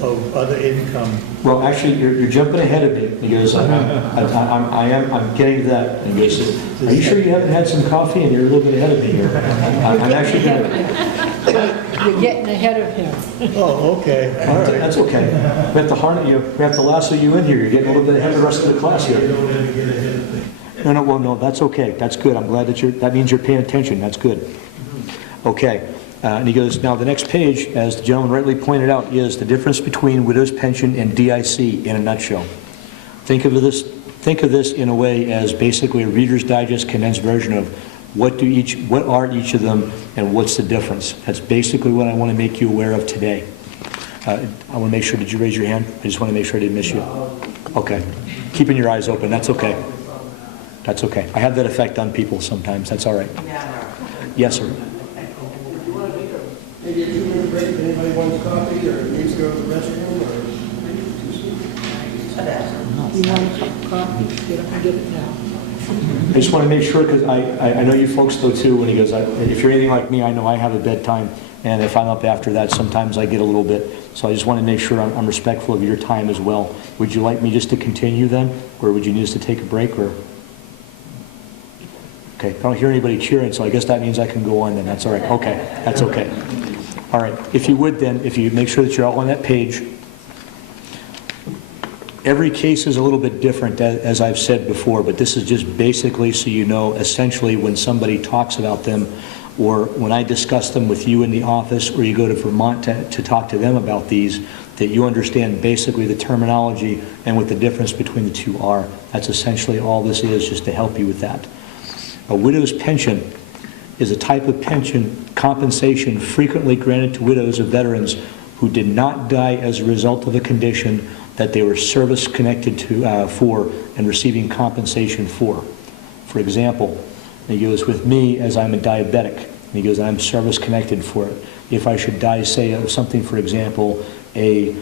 of other income. Well, actually, you're jumping ahead of me. He goes, I'm getting to that. And he goes, are you sure you haven't had some coffee and you're a little bit ahead of me here? I'm actually going to... You're getting ahead of him. Oh, okay, all right. That's okay. We have to harness you. We have to lasso you in here. You're getting a little bit ahead of the rest of the class here. Don't ever get ahead of things. No, that's okay. That's good. I'm glad that means you're paying attention. That's good. Okay. And he goes, now the next page, as the gentleman rightly pointed out, is the difference between widow's pension and DIC in a nutshell. Think of this in a way as basically a Reader's Digest condensed version of what are each of them and what's the difference. That's basically what I want to make you aware of today. I want to make sure, did you raise your hand? I just want to make sure I didn't miss you. Okay. Keeping your eyes open, that's okay. That's okay. I have that effect on people sometimes. That's all right. Yes, sir. Maybe a 2-minute break, if anybody wants coffee or needs to go to the restroom or... You want a cup of coffee? Get up and get it now. I just want to make sure, because I know you folks though too, when he goes, if you're anything like me, I know I have a bedtime, and if I'm up after that, sometimes I get a little bit. So I just want to make sure I'm respectful of your time as well. Would you like me just to continue then, or would you need us to take a break, or? Okay, I don't hear anybody cheering, so I guess that means I can go on then. That's all right. Okay, that's okay. All right, if you would then, if you make sure that you're all on that page. Every case is a little bit different, as I've said before, but this is just basically so you know, essentially when somebody talks about them, or when I discuss them with you in the office, or you go to Vermont to talk to them about these, that you understand basically the terminology and what the difference between the two are. That's essentially all this is, just to help you with that. A widow's pension is a type of pension compensation frequently granted to widows of veterans who did not die as a result of a condition that they were service-connected to for and receiving compensation for. For example, he goes, with me, as I'm a diabetic, and he goes, I'm service-connected for it. If I should die, say, of something, for example, a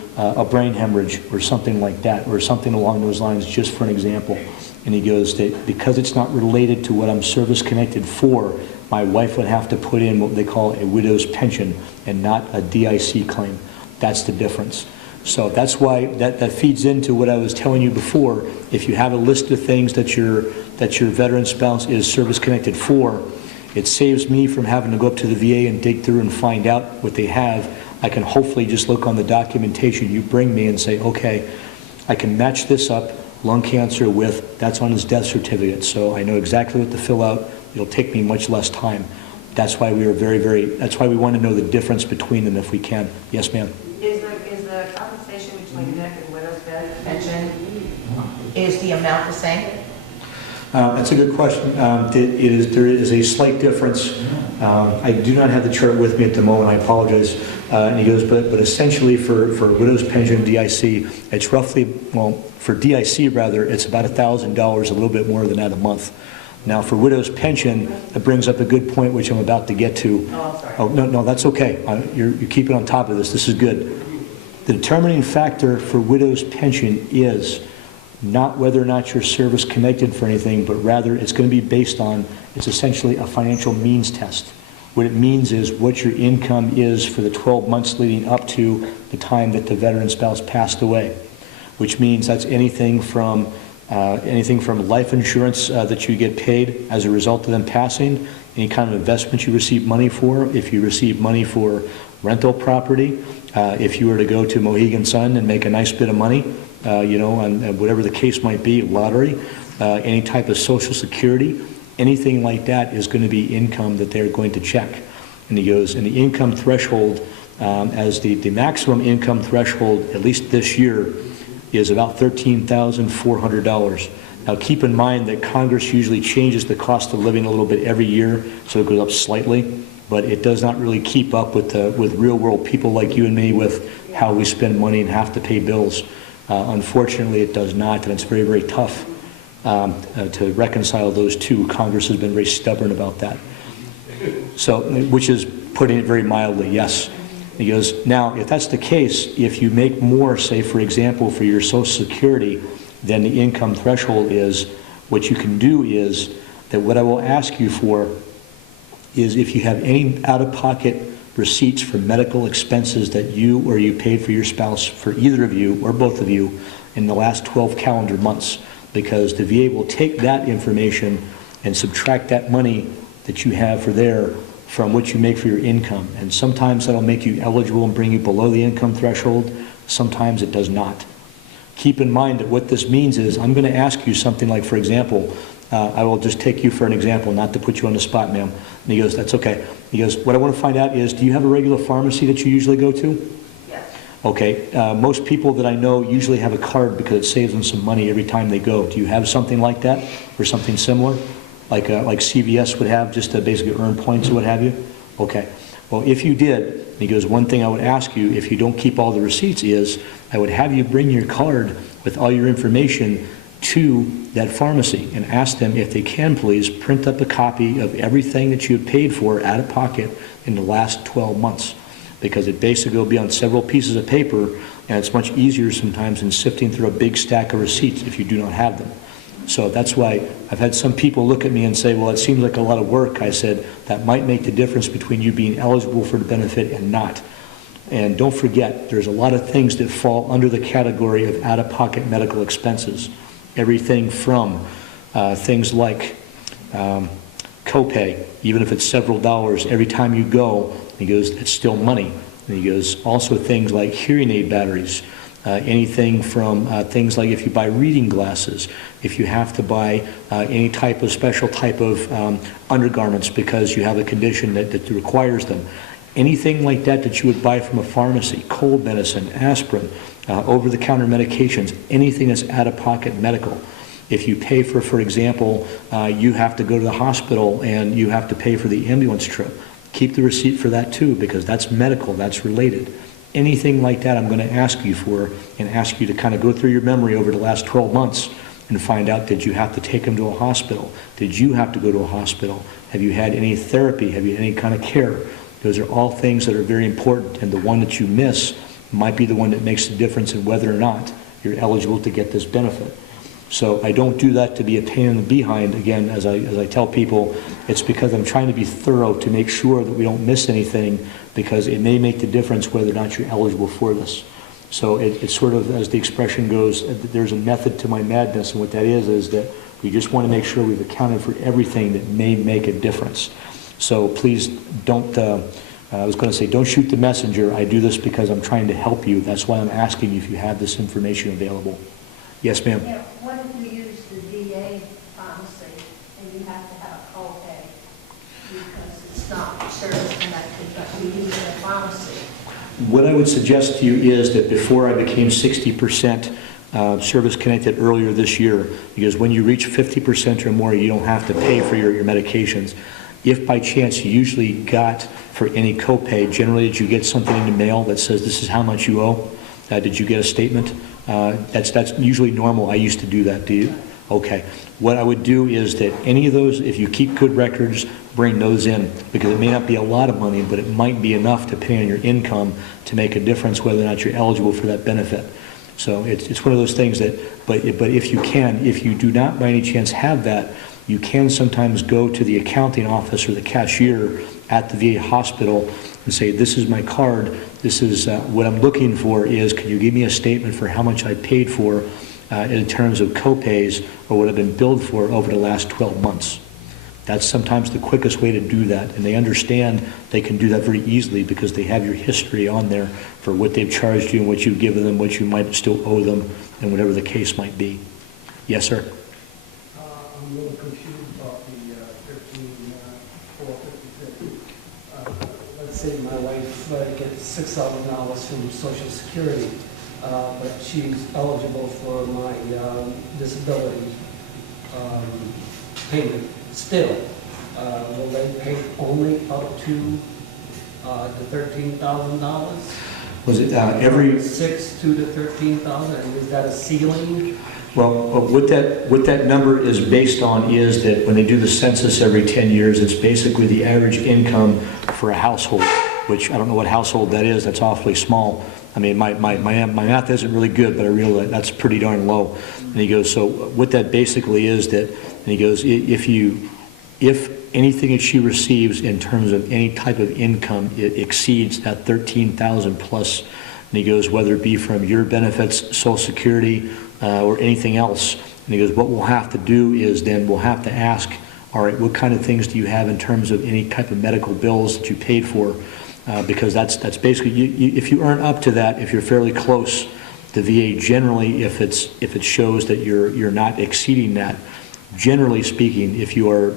brain hemorrhage or something like that, or something along those lines, just for an example. And he goes, that because it's not related to what I'm service-connected for, my wife would have to put in what they call a widow's pension and not a DIC claim. That's the difference. So that's why that feeds into what I was telling you before. If you have a list of things that your veteran spouse is service-connected for, it saves me from having to go up to the VA and dig through and find out what they have. I can hopefully just look on the documentation you bring me and say, okay, I can match this up, lung cancer with, that's on his death certificate, so I know exactly what to fill out. It'll take me much less time. That's why we are that's why we want to know the difference between them if we can. Yes, ma'am? Is the compensation between Nick and widow's pension, is the amount the same? That's a good question. There is a slight difference. I do not have the chart with me at the moment. I apologize. And he goes, but essentially for widow's pension DIC, it's roughly, well, for DIC rather, it's about $1,000, a little bit more than that a month. Now for widow's pension, that brings up a good point which I'm about to get to. Oh, I'm sorry. Oh, no, that's okay. You're keeping on top of this. This is good. The determining factor for widow's pension is not whether or not you're service connected for anything, but rather it's going to be based on, it's essentially a financial means test. What it means is what your income is for the 12 months leading up to the time that the veteran spouse passed away, which means that's anything from life insurance that you get paid as a result of them passing, any kind of investment you receive money for, if you receive money for rental property, if you were to go to Mohegan Sun and make a nice bit of money, and whatever the case might be, lottery, any type of Social Security, anything like that is going to be income that they're going to check. And he goes, and the income threshold, as the maximum income threshold, at least this year, is about $13,400. Now keep in mind that Congress usually changes the cost of living a little bit every year, so it goes up slightly, but it does not really keep up with real world people like you and me with how we spend money and have to pay bills. Unfortunately, it does not, and it's very, very tough to reconcile those two. Congress has been very stubborn about that. So, which is putting it very mildly, yes. He goes, now, if that's the case, if you make more, say, for example, for your Social Security than the income threshold is, what you can do is that what I will ask you for is if you have any out-of-pocket receipts for medical expenses that you or you paid for your spouse, for either of you or both of you, in the last 12 calendar months, because the VA will take that information and subtract that money that you have for there from what you make for your income. And sometimes that'll make you eligible and bring you below the income threshold. Sometimes it does not. Keep in mind that what this means is I'm going to ask you something like, for example, I will just take you for an example, not to put you on the spot, ma'am. And he goes, that's okay. He goes, what I want to find out is, do you have a regular pharmacy that you usually go to? Yes. Okay. Most people that I know usually have a card because it saves them some money every time they go. Do you have something like that or something similar? Like CVS would have, just to basically earn points or what have you? Okay. Well, if you did, he goes, one thing I would ask you, if you don't keep all the receipts, is I would have you bring your card with all your information to that pharmacy and ask them if they can please print up a copy of everything that you have paid for out of pocket in the last 12 months. Because it basically will be on several pieces of paper, and it's much easier sometimes than sifting through a big stack of receipts if you do not have them. So that's why I've had some people look at me and say, well, it seems like a lot of work. I said, that might make the difference between you being eligible for the benefit and not. And don't forget, there's a lot of things that fall under the category of out-of-pocket medical expenses. Everything from things like copay, even if it's several dollars, every time you go, he goes, it's still money. And he goes, also things like hearing aid batteries, anything from things like if you buy reading glasses, if you have to buy any type of special type of undergarments because you have a condition that requires them. Anything like that that you would buy from a pharmacy, cold medicine, aspirin, over-the-counter medications, anything that's out-of-pocket medical. If you pay for example, you have to go to the hospital and you have to pay for the ambulance trip, keep the receipt for that too, because that's medical, that's related. Anything like that I'm going to ask you for, and ask you to kind of go through your memory over the last 12 months and find out, did you have to take them to a hospital? Did you have to go to a hospital? Have you had any therapy? Have you had any kind of care? Those are all things that are very important, and the one that you miss might be the one that makes the difference in whether or not you're eligible to get this benefit. So I don't do that to be a pain in the behind. Again, as I tell people, it's because I'm trying to be thorough to make sure that we don't miss anything, because it may make the difference whether or not you're eligible for this. So it's sort of, as the expression goes, there's a method to my madness, and what that is that we just want to make sure we've accounted for everything that may make a difference. So please don't, I was going to say, don't shoot the messenger. I do this because I'm trying to help you. That's why I'm asking you if you have this information available. Yes, ma'am. Yeah, what if you use the VA pharmacy and you have to have a copay because it's not service connected, but you use it at pharmacy? What I would suggest to you is that before I became 60% service connected earlier this year, because when you reach 50% or more, you don't have to pay for your medications. If by chance you usually got for any copay, generally did you get something in the mail that says this is how much you owe? Did you get a statement? That's usually normal. I used to do that. Do you? Okay. What I would do is that any of those, if you keep good records, bring those in, because it may not be a lot of money, but it might be enough to pay on your income to make a difference whether or not you're eligible for that benefit. So it's one of those things that, but if you can, if you do not by any chance have that, you can sometimes go to the accounting office or the cashier at the VA hospital and say, this is my card, this is what I'm looking for is, can you give me a statement for how much I paid for in terms of copays or what I've been billed for over the last 12 months. That's sometimes the quickest way to do that, and they understand they can do that very easily because they have your history on there for what they've charged you and what you've given them, what you might still owe them, and whatever the case might be. Yes, sir? I'm a little confused about the 13,456. Let's say my wife gets $6,000 from Social Security, but she's eligible for my disability payment still. Will they pay only up to the $13,000? Was it every... 6 to the 13,000, and is that a ceiling? Well, what that number is based on is that when they do the census every 10 years, it's basically the average income for a household, which I don't know what household that is. That's awfully small. I mean, my math isn't really good, but I realize that's pretty darn low. And he goes, so what that basically is that, and he goes, if anything that she receives in terms of any type of income, it exceeds that 13,000 plus, and he goes, whether it be from your benefits, Social Security, or anything else, and he goes, what we'll have to do is then we'll have to ask, all right, what kind of things do you have in terms of any type of medical bills that you paid for? Because that's basically, if you earn up to that, if you're fairly close, the VA generally, if it shows that you're not exceeding that, generally speaking, if you are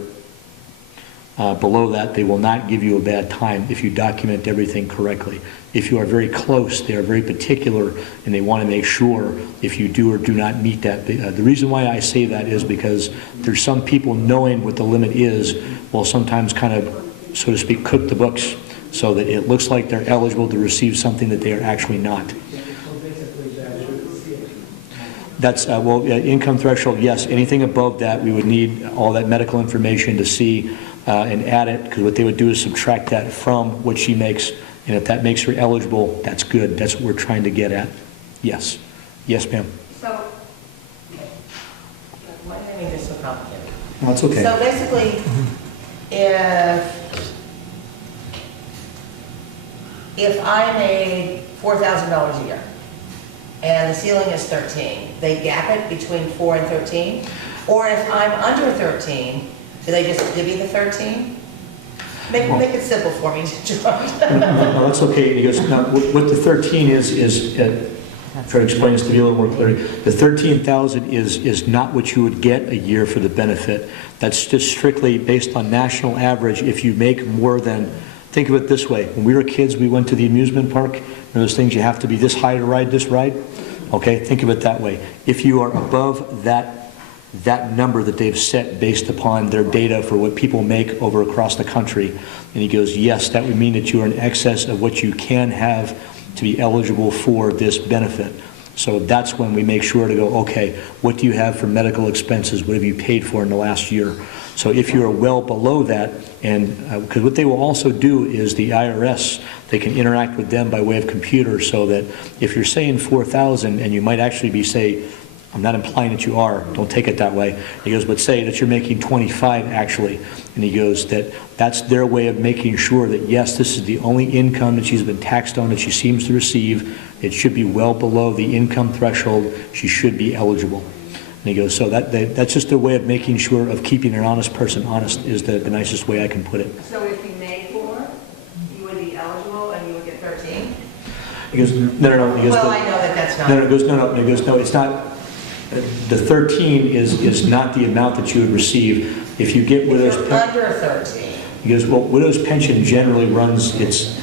below that, they will not give you a bad time if you document everything correctly. If you are very close, they are very particular, and they want to make sure if you do or do not meet that. The reason why I say that is because there's some people knowing what the limit is will sometimes kind of, so to speak, cook the books so that it looks like they're eligible to receive something that they are actually not. That's, income threshold, yes. Anything above that, we would need all that medical information to see and add it, because what they would do is subtract that from what she makes, and if that makes her eligible, that's good. That's what we're trying to get at. Yes. Yes, ma'am. So, why did I make this so complicated? No, it's okay. So basically, if I made $4,000 a year, and the ceiling is 13, they gap it between 4 and 13? Or if I'm under 13, do they just give you the 13? Make it simple for me, George. No, that's okay. He goes, now, what the 13 is try to explain this to you a little more clearly. The 13,000 is not what you would get a year for the benefit. That's just strictly based on national average. If you make more than, think of it this way. When we were kids, we went to the amusement park. And those things you have to be this high to ride this ride. Okay, think of it that way. If you are above that number that they've set based upon their data for what people make over across the country, and he goes, yes, that would mean that you are in excess of what you can have to be eligible for this benefit. So that's when we make sure to go, okay, what do you have for medical expenses? What have you paid for in the last year? So if you are well below that, and because what they will also do is the IRS, they can interact with them by way of computer, so that if you're saying 4,000 and you might actually be, say, I'm not implying that you are, don't take it that way. He goes, but say that you're making 25 actually, and he goes that's their way of making sure that yes, this is the only income that she's been taxed on that she seems to receive. It should be well below the income threshold. She should be eligible. And he goes, so that's just a way of making sure of keeping an honest person honest is the nicest way I can put it. So if you made 4, you would be eligible and you would get 13? He goes, no. He goes, Well, I know that's not. No, he goes, no. He goes, no, it's not. The 13 is not the amount that you would receive if you get widow's If you're pension. under 13. He goes, well, widow's pension generally runs, it's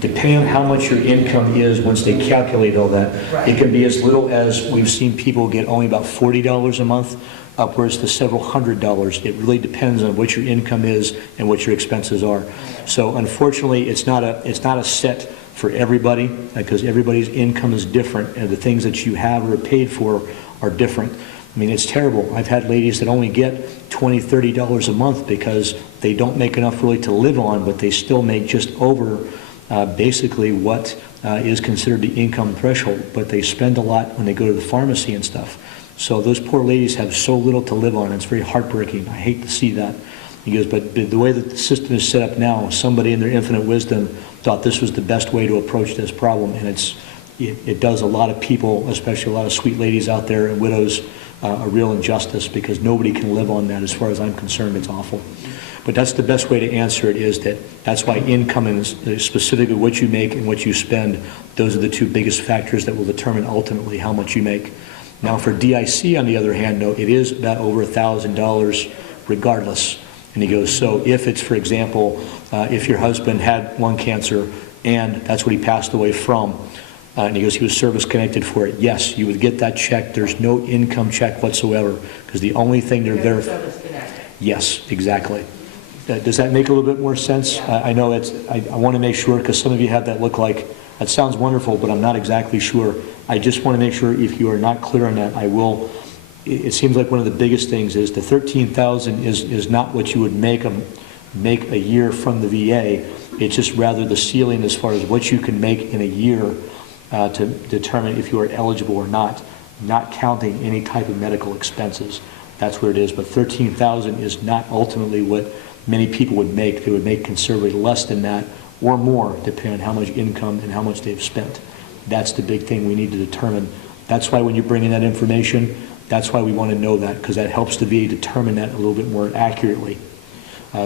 depending on how much your income is once they calculate all that. Right. It can be as little as, we've seen people get only about $40 a month, upwards to several $100s. It really depends on what your income is and what your expenses are. So unfortunately, it's not a set for everybody, because everybody's income is different, and the things that you have or are paid for are different. I mean, it's terrible. I've had ladies that only get $20, $30 a month because they don't make enough really to live on, but they still make just over basically what is considered the income threshold, but they spend a lot when they go to the pharmacy and stuff. So those poor ladies have so little to live on. It's very heartbreaking. I hate to see that. He goes, but the way that the system is set up now, somebody in their infinite wisdom thought this was the best way to approach this problem, and it does a lot of people, especially a lot of sweet ladies out there and widows, a real injustice, because nobody can live on that. As far as I'm concerned, it's awful. But that's the best way to answer it, is that's why income, and specifically what you make and what you spend, those are the two biggest factors that will determine ultimately how much you make. Now for DIC, on the other hand, no, it is about over $1,000 regardless. And he goes, so if it's, for example, if your husband had lung cancer and that's what he passed away from, and he goes, he was service-connected for it, yes, you would get that check. There's no income check whatsoever, because the only thing they're there for... Service-connected. Yes, exactly. Does that make a little bit more sense? Yeah. I know I want to make sure, because some of you have that look like, that sounds wonderful, but I'm not exactly sure. I just want to make sure if you are not clear on that, I will it seems like one of the biggest things is the $13,000 is not what you would make a year from the VA. It's just rather the ceiling as far as what you can make in a year to determine if you are eligible or not counting any type of medical expenses. That's where it is. But $13,000 is not ultimately what many people would make. They would make considerably less than that or more, depending on how much income and how much they've spent. That's the big thing we need to determine. That's why when you bring in that information, that's why we want to know that, because that helps the VA determine that a little bit more accurately.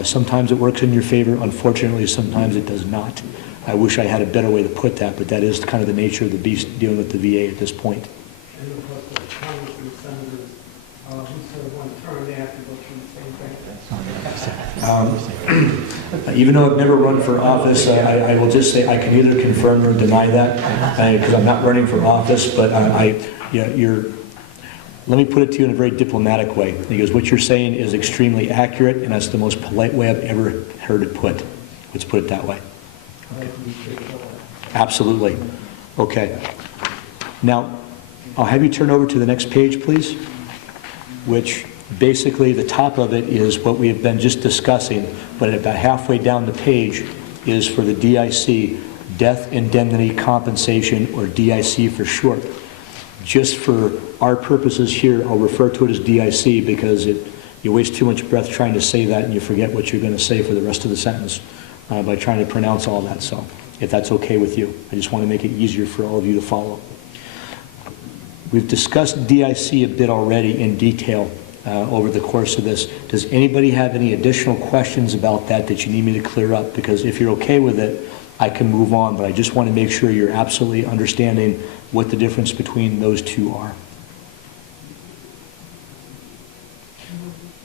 Sometimes it works in your favor. Unfortunately, sometimes it does not. I wish I had a better way to put that, but that is kind of the nature of the beast dealing with the VA at this point. And of course, the Congress and senators who serve one term, they have to go through the same thing. Even though I've never run for office, I will just say I can either confirm or deny that, because I'm not running for office, but let me put it to you in a very diplomatic way, because what you're saying is extremely accurate, and that's the most polite way I've ever heard it put. Let's put it that way. Absolutely. Okay. Now, I'll have you turn over to the next page, please, which basically the top of it is what we have been just discussing, but about halfway down the page is for the DIC, Death Indemnity Compensation, or DIC for short. Just for our purposes here, I'll refer to it as DIC because you waste too much breath trying to say that and you forget what you're going to say for the rest of the sentence by trying to pronounce all that. So if that's okay with you, I just want to make it easier for all of you to follow. We've discussed DIC a bit already in detail over the course of this. Does anybody have any additional questions about that that you need me to clear up? Because if you're okay with it, I can move on, but I just want to make sure you're absolutely understanding what the difference between those two are.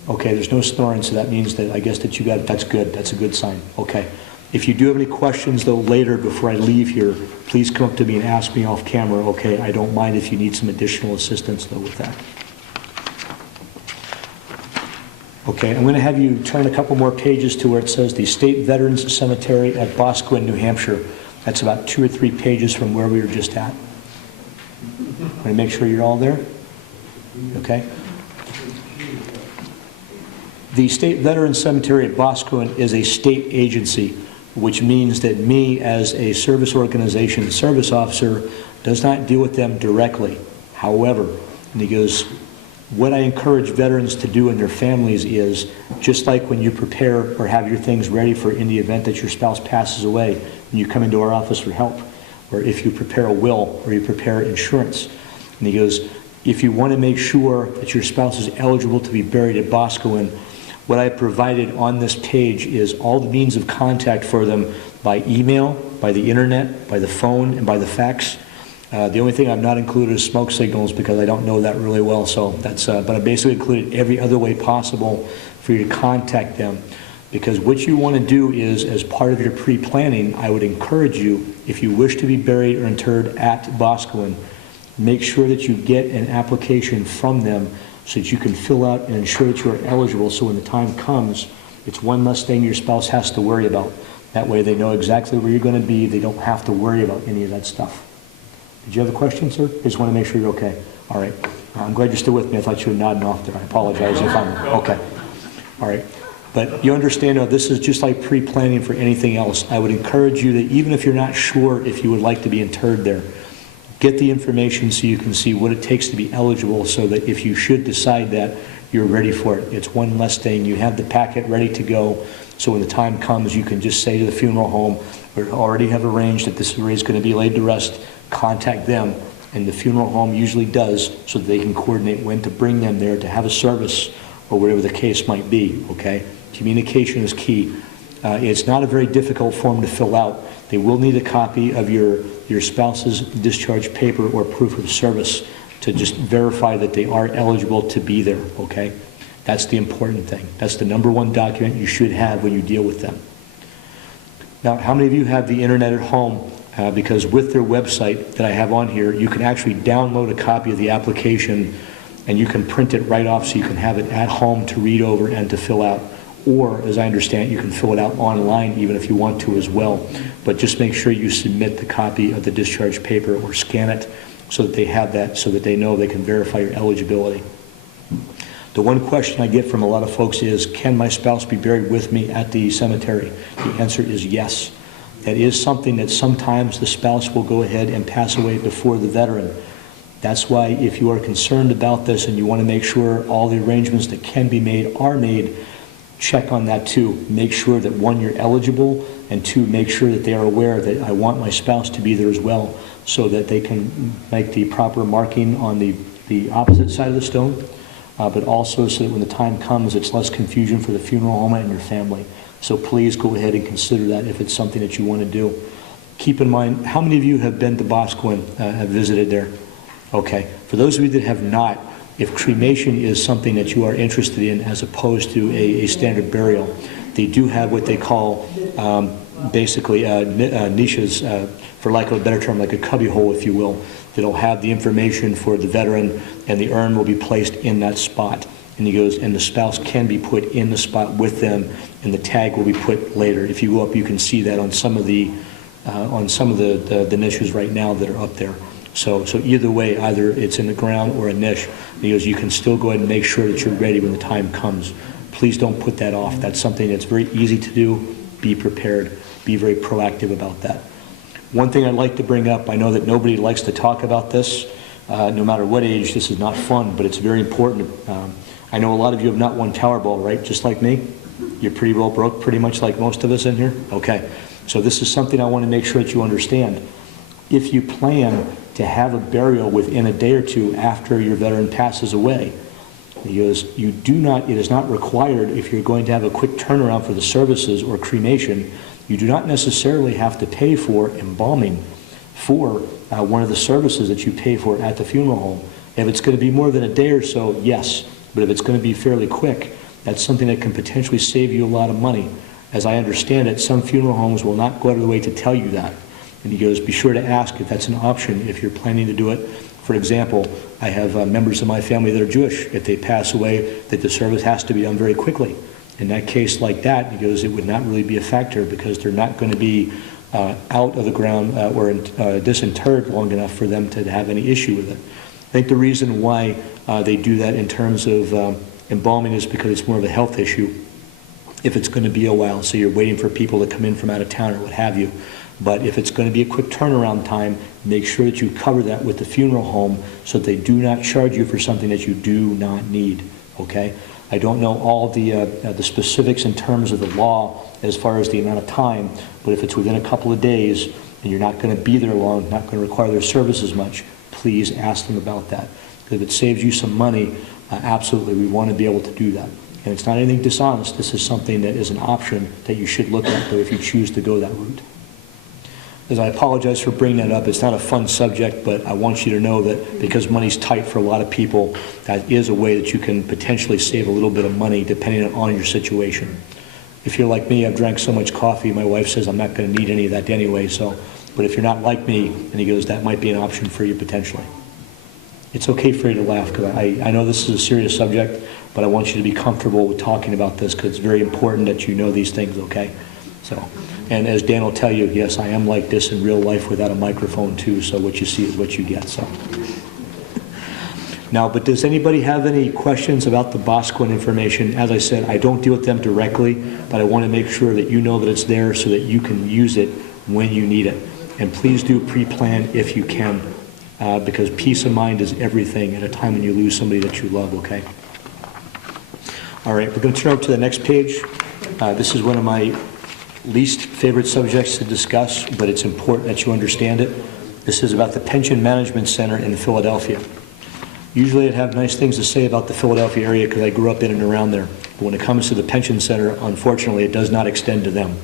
Okay, there's no snoring, so that means that I guess that you got it. That's good. That's a good sign. Okay. If you do have any questions, though, later before I leave here, please come up to me and ask me off camera, okay? I don't mind if you need some additional assistance, though, with that. Okay, I'm going to have you turn a couple more pages to where it says the State Veterans Cemetery at Boscawen, New Hampshire. That's about 2 or 3 pages from where we were just at. I'm going to make sure you're all there. Okay. The State Veterans Cemetery at Boscawen is a state agency, which means that me, as a service organization service officer, does not deal with them directly. However, and he goes, what I encourage veterans to do and their families is, just like when you prepare or have your things ready for in the event that your spouse passes away, and you come into our office for help, or if you prepare a will or you prepare insurance. And he goes, if you want to make sure that your spouse is eligible to be buried at Boscawen, what I provided on this page is all the means of contact for them by email, by the internet, by the phone, and by the fax. The only thing I've not included is smoke signals because I don't know that really well. So that's, but I basically included every other way possible for you to contact them. Because what you want to do is, as part of your pre-planning, I would encourage you, if you wish to be buried or interred at Boscawen, make sure that you get an application from them so that you can fill out and ensure that you are eligible, so when the time comes, it's one less thing your spouse has to worry about. That way they know exactly where you're going to be. They don't have to worry about any of that stuff. Did you have a question, sir? I just want to make sure you're okay. All right. I'm glad you're still with me. I thought you were nodding off there. I apologize if I'm... Okay. All right. But you understand, this is just like pre-planning for anything else. I would encourage you that even if you're not sure if you would like to be interred there, get the information so you can see what it takes to be eligible, so that if you should decide that, you're ready for it. It's one less thing. You have the packet ready to go, so when the time comes, you can just say to the funeral home, we already have arranged that this is going to be laid to rest, contact them, and the funeral home usually does, so that they can coordinate when to bring them there to have a service or whatever the case might be, okay? Communication is key. It's not a very difficult form to fill out. They will need a copy of your spouse's discharge paper or proof of service to just verify that they are eligible to be there, okay? That's the important thing. That's the #1 document you should have when you deal with them. Now, how many of you have the internet at home? Because with their website that I have on here, you can actually download a copy of the application and you can print it right off so you can have it at home to read over and to fill out. Or, as I understand it, you can fill it out online even if you want to as well. But just make sure you submit the copy of the discharge paper or scan it so that they have that, so that they know they can verify your eligibility. The one question I get from a lot of folks is, can my spouse be buried with me at the cemetery? The answer is yes. That is something that sometimes the spouse will go ahead and pass away before the veteran. That's why if you are concerned about this and you want to make sure all the arrangements that can be made are made, check on that too. Make sure that one, you're eligible, and two, make sure that they are aware that I want my spouse to be there as well, so that they can make the proper marking on the opposite side of the stone, but also so that when the time comes, it's less confusion for the funeral home and your family. So please go ahead and consider that if it's something that you want to do. Keep in mind, how many of you have been to Boscawen, have visited there? Okay. For those of you that have not, if cremation is something that you are interested in as opposed to a standard burial, they do have what they call basically niches, for lack of a better term, like a cubby hole, if you will, that'll have the information for the veteran, and the urn will be placed in that spot. And he goes, and the spouse can be put in the spot with them, and the tag will be put later. If you go up, you can see that on some of the niches right now that are up there. So either way, either it's in the ground or a niche, because you can still go ahead and make sure that you're ready when the time comes. Please don't put that off. That's something that's very easy to do. Be prepared. Be very proactive about that. One thing I'd like to bring up, I know that nobody likes to talk about this, no matter what age. This is not fun, but it's very important. I know a lot of you have not won Powerball, right? Just like me? You're pretty well broke, pretty much like most of us in here? Okay. So this is something I want to make sure that you understand. If you plan to have a burial within a day or two after your veteran passes away, because it is not required if you're going to have a quick turnaround for the services or cremation, you do not necessarily have to pay for embalming for one of the services that you pay for at the funeral home. If it's going to be more than a day or so, yes. But if it's going to be fairly quick, that's something that can potentially save you a lot of money. As I understand it, some funeral homes will not go out of the way to tell you that. And he goes, be sure to ask if that's an option if you're planning to do it. For example, I have members of my family that are Jewish. If they pass away, that the service has to be done very quickly. In that case like that, he goes, it would not really be a factor because they're not going to be out of the ground or disinterred long enough for them to have any issue with it. I think the reason why they do that in terms of embalming is because it's more of a health issue if it's going to be a while, so you're waiting for people to come in from out of town or what have you. But if it's going to be a quick turnaround time, make sure that you cover that with the funeral home so that they do not charge you for something that you do not need, okay? I don't know all the specifics in terms of the law as far as the amount of time, but if it's within a couple of days and you're not going to be there long, not going to require their services much, please ask them about that. If it saves you some money, absolutely, we want to be able to do that. And it's not anything dishonest. This is something that is an option that you should look at, though, if you choose to go that route. As I apologize for bringing that up, it's not a fun subject, but I want you to know that because money's tight for a lot of people, that is a way that you can potentially save a little bit of money depending on your situation. If you're like me, I've drank so much coffee, my wife says I'm not going to need any of that anyway, but if you're not like me, and he goes, that might be an option for you potentially. It's okay for you to laugh, because I know this is a serious subject, but I want you to be comfortable with talking about this because it's very important that you know these things, okay? And as Dan will tell you, yes, I am like this in real life without a microphone too, so what you see is what you get. Now, but does anybody have any questions about the Boscawen information? As I said, I don't deal with them directly, but I want to make sure that you know that it's there so that you can use it when you need it. And please do pre-plan if you can, because peace of mind is everything at a time when you lose somebody that you love, okay? All right, we're going to turn over to the next page. This is one of my least favorite subjects to discuss, but it's important that you understand it. This is about the Pension Management Center in Philadelphia. Usually I'd have nice things to say about the Philadelphia area because I grew up in and around there. But when it comes to the Pension Center, unfortunately, it does not extend to them.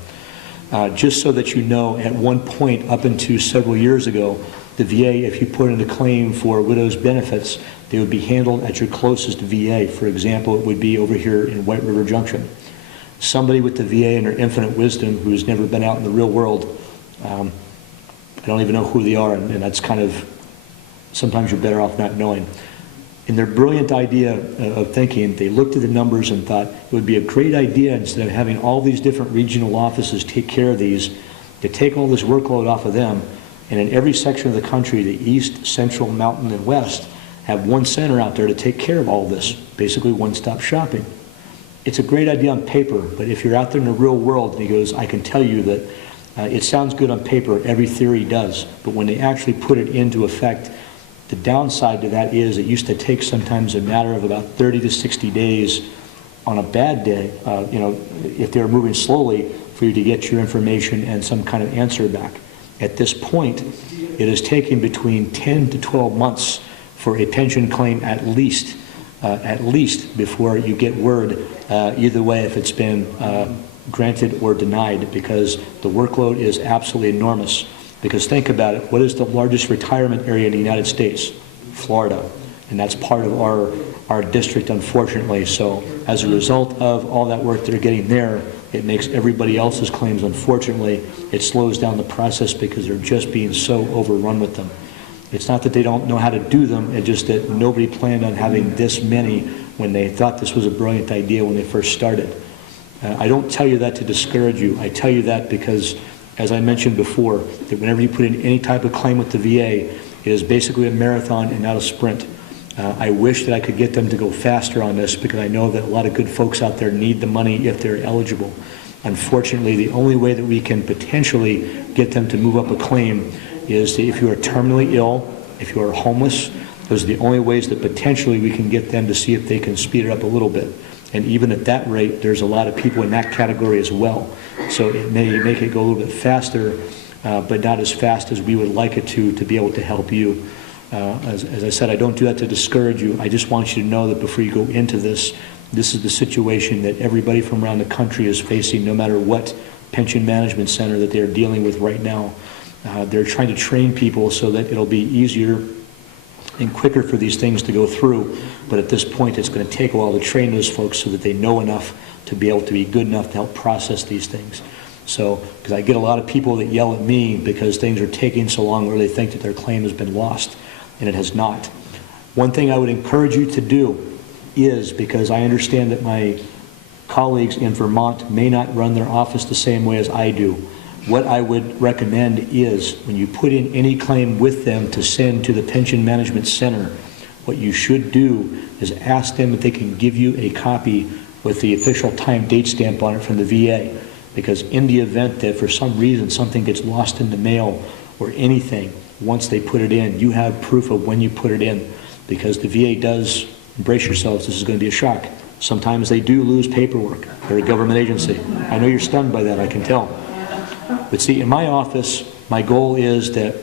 Just so that you know, at one point up until several years ago, the VA, if you put in a claim for widow's benefits, they would be handled at your closest VA. For example, it would be over here in White River Junction. Somebody with the VA in their infinite wisdom who's never been out in the real world, I don't even know who they are, and that's kind of, sometimes you're better off not knowing. In their brilliant idea of thinking, they looked at the numbers and thought it would be a great idea, instead of having all these different regional offices take care of these, to take all this workload off of them, and in every section of the country, the east, central, mountain, and west, have one center out there to take care of all this, basically one-stop shopping. It's a great idea on paper, but if you're out there in the real world, and he goes, I can tell you that it sounds good on paper, every theory does, but when they actually put it into effect, the downside to that is it used to take sometimes a matter of about 30 to 60 days on a bad day, if they were moving slowly, for you to get your information and some kind of answer back. At this point, it is taking between 10 to 12 months for a pension claim at least before you get word either way if it's been granted or denied, because the workload is absolutely enormous. Because think about it, what is the largest retirement area in the United States? Florida. And that's part of our district, unfortunately. So as a result of all that work they're getting there, it makes everybody else's claims, unfortunately, it slows down the process because they're just being so overrun with them. It's not that they don't know how to do them, it's just that nobody planned on having this many when they thought this was a brilliant idea when they first started. I don't tell you that to discourage you. I tell you that because, as I mentioned before, that whenever you put in any type of claim with the VA, it is basically a marathon and not a sprint. I wish that I could get them to go faster on this because I know that a lot of good folks out there need the money if they're eligible. Unfortunately, the only way that we can potentially get them to move up a claim is that if you are terminally ill, if you are homeless, those are the only ways that potentially we can get them to see if they can speed it up a little bit. And even at that rate, there's a lot of people in that category as well. So it may make it go a little bit faster, but not as fast as we would like it to be able to help you. As I said, I don't do that to discourage you. I just want you to know that before you go into this, this is the situation that everybody from around the country is facing, no matter what pension management center that they're dealing with right now. They're trying to train people so that it'll be easier and quicker for these things to go through. But at this point, it's going to take a while to train those folks so that they know enough to be able to be good enough to help process these things. So, because I get a lot of people that yell at me because things are taking so long or they think that their claim has been lost, and it has not. One thing I would encourage you to do is, because I understand that my colleagues in Vermont may not run their office the same way as I do, what I would recommend is when you put in any claim with them to send to the Pension Management Center, what you should do is ask them if they can give you a copy with the official time date stamp on it from the VA. Because in the event that for some reason something gets lost in the mail or anything, once they put it in, you have proof of when you put it in. Because the VA does, brace yourselves, this is going to be a shock. Sometimes they do lose paperwork. They're a government agency. I know you're stunned by that, I can tell. But see, in my office, my goal is that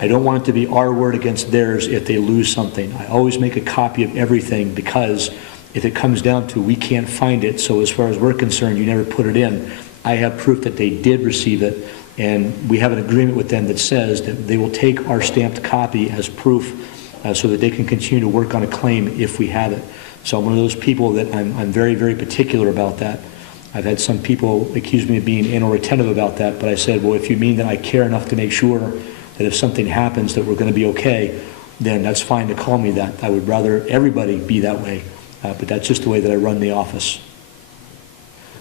I don't want it to be our word against theirs if they lose something. I always make a copy of everything because if it comes down to we can't find it, so as far as we're concerned, you never put it in, I have proof that they did receive it, and we have an agreement with them that says that they will take our stamped copy as proof so that they can continue to work on a claim if we have it. So I'm one of those people that I'm very, very particular about that. I've had some people accuse me of being anal retentive about that, but I said, well, if you mean that I care enough to make sure that if something happens that we're going to be okay, then that's fine to call me that. I would rather everybody be that way, but that's just the way that I run the office.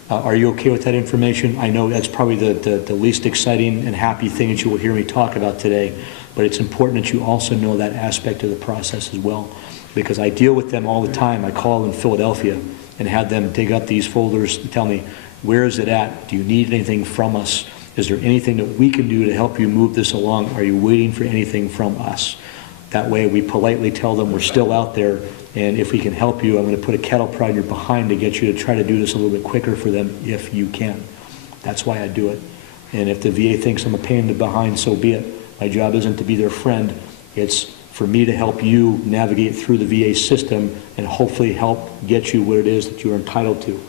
Are you okay with that information? I know that's probably the least exciting and happy thing that you will hear me talk about today, but it's important that you also know that aspect of the process as well, because I deal with them all the time. I call in Philadelphia and have them dig up these folders and tell me, where is it at? Do you need anything from us? Is there anything that we can do to help you move this along? Are you waiting for anything from us? That way we politely tell them we're still out there, and if we can help you, I'm going to put a cattle prod in your behind to get you to try to do this a little bit quicker for them if you can. That's why I do it. And if the VA thinks I'm a pain in the behind, so be it. My job isn't to be their friend. It's for me to help you navigate through the VA system and hopefully help get you what it is that you're entitled to.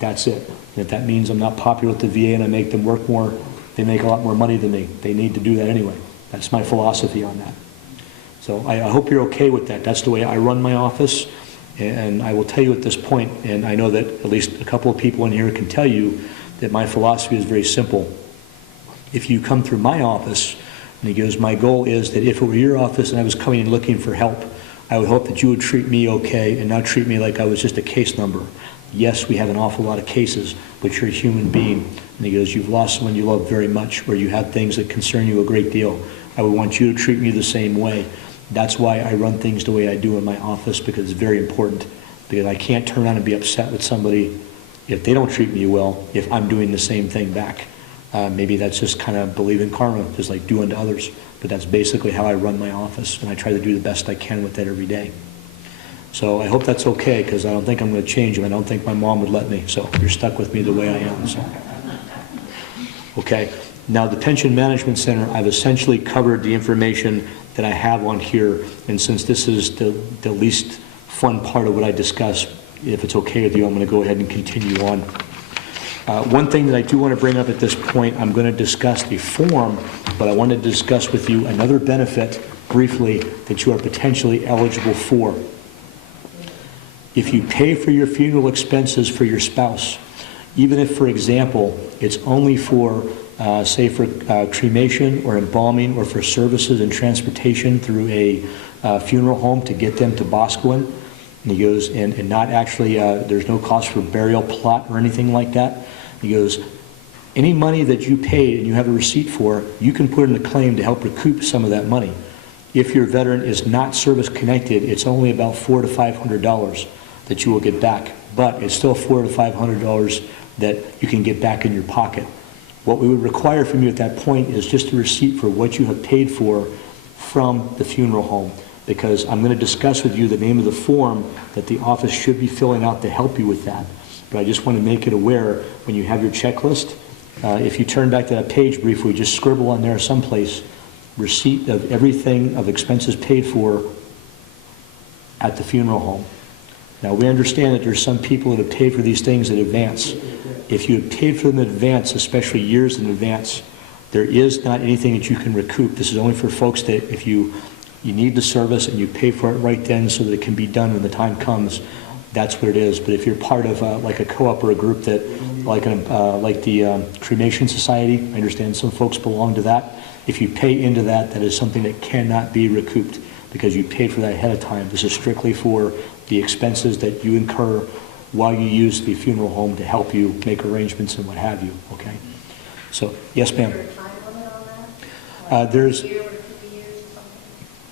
That's it. And if that means I'm not popular with the VA and I make them work more, they make a lot more money than me. They need to do that anyway. That's my philosophy on that. So I hope you're okay with that. That's the way I run my office. And I will tell you at this point, and I know that at least a couple of people in here can tell you that my philosophy is very simple. If you come through my office, and he goes, my goal is that if it were your office and I was coming and looking for help, I would hope that you would treat me okay and not treat me like I was just a case number. Yes, we have an awful lot of cases, but you're a human being. And he goes, you've lost someone you love very much, or you have things that concern you a great deal. I would want you to treat me the same way. That's why I run things the way I do in my office, because it's very important, because I can't turn around and be upset with somebody if they don't treat me well, if I'm doing the same thing back. Maybe that's just kind of believe in karma, just like do unto others. But that's basically how I run my office, and I try to do the best I can with that every day. So I hope that's okay, because I don't think I'm going to change them. I don't think my mom would let me, so you're stuck with me the way I am. So. Okay, now the Pension Management Center, I've essentially covered the information that I have on here, and since this is the least fun part of what I discuss, if it's okay with you, I'm going to go ahead and continue on. One thing that I do want to bring up at this point, I'm going to discuss the form, but I want to discuss with you another benefit briefly that you are potentially eligible for. If you pay for your funeral expenses for your spouse, even if, for example, it's only for, say, for cremation or embalming or for services and transportation through a funeral home to get them to Boscawen, and he goes, and not actually, there's no cost for burial plot or anything like that. He goes, any money that you paid and you have a receipt for, you can put in a claim to help recoup some of that money. If your veteran is not service connected, it's only about $400 to $500 that you will get back, but it's still $400 to $500 that you can get back in your pocket. What we would require from you at that point is just a receipt for what you have paid for from the funeral home, because I'm going to discuss with you the name of the form that the office should be filling out to help you with that. But I just want to make it aware when you have your checklist, if you turn back to that page briefly, just scribble on there someplace, receipt of everything of expenses paid for at the funeral home. Now, we understand that there's some people that have paid for these things in advance. If you have paid for them in advance, especially years in advance, there is not anything that you can recoup. This is only for folks that if you need the service and you pay for it right then so that it can be done when the time comes, that's what it is. But if you're part of like a co-op or a group that, like the Cremation Society, I understand some folks belong to that. If you pay into that, that is something that cannot be recouped because you paid for that ahead of time. This is strictly for the expenses that you incur while you use the funeral home to help you make arrangements and what have you, okay? So, yes, ma'am. Is there a time limit on that? Like There's a year or 2 years or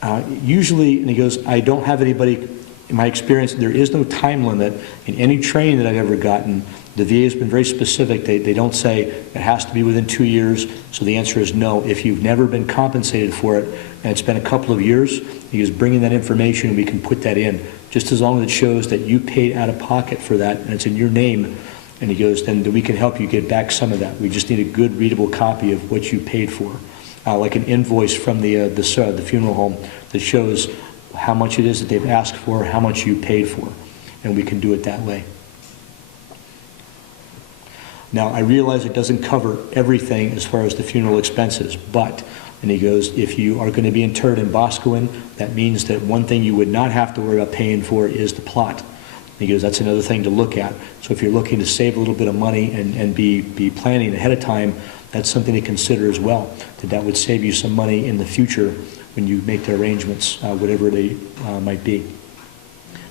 something? usually, and he goes, I don't have anybody, in my experience, there is no time limit. In any training that I've ever gotten, the VA has been very specific. They don't say it has to be within 2 years, so the answer is no. If you've never been compensated for it, and it's been a couple of years, he goes, bring in that information and we can put that in. Just as long as it shows that you paid out of pocket for that and it's in your name, and he goes, then we can help you get back some of that. We just need a good readable copy of what you paid for. Like an invoice from the funeral home that shows how much it is that they've asked for, how much you paid for, and we can do it that way. Now, I realize it doesn't cover everything as far as the funeral expenses, but, and he goes, if you are going to be interred in Boscawen, that means that one thing you would not have to worry about paying for is the plot. He goes, that's another thing to look at. So if you're looking to save a little bit of money and be planning ahead of time, that's something to consider as well, that would save you some money in the future when you make the arrangements, whatever they might be.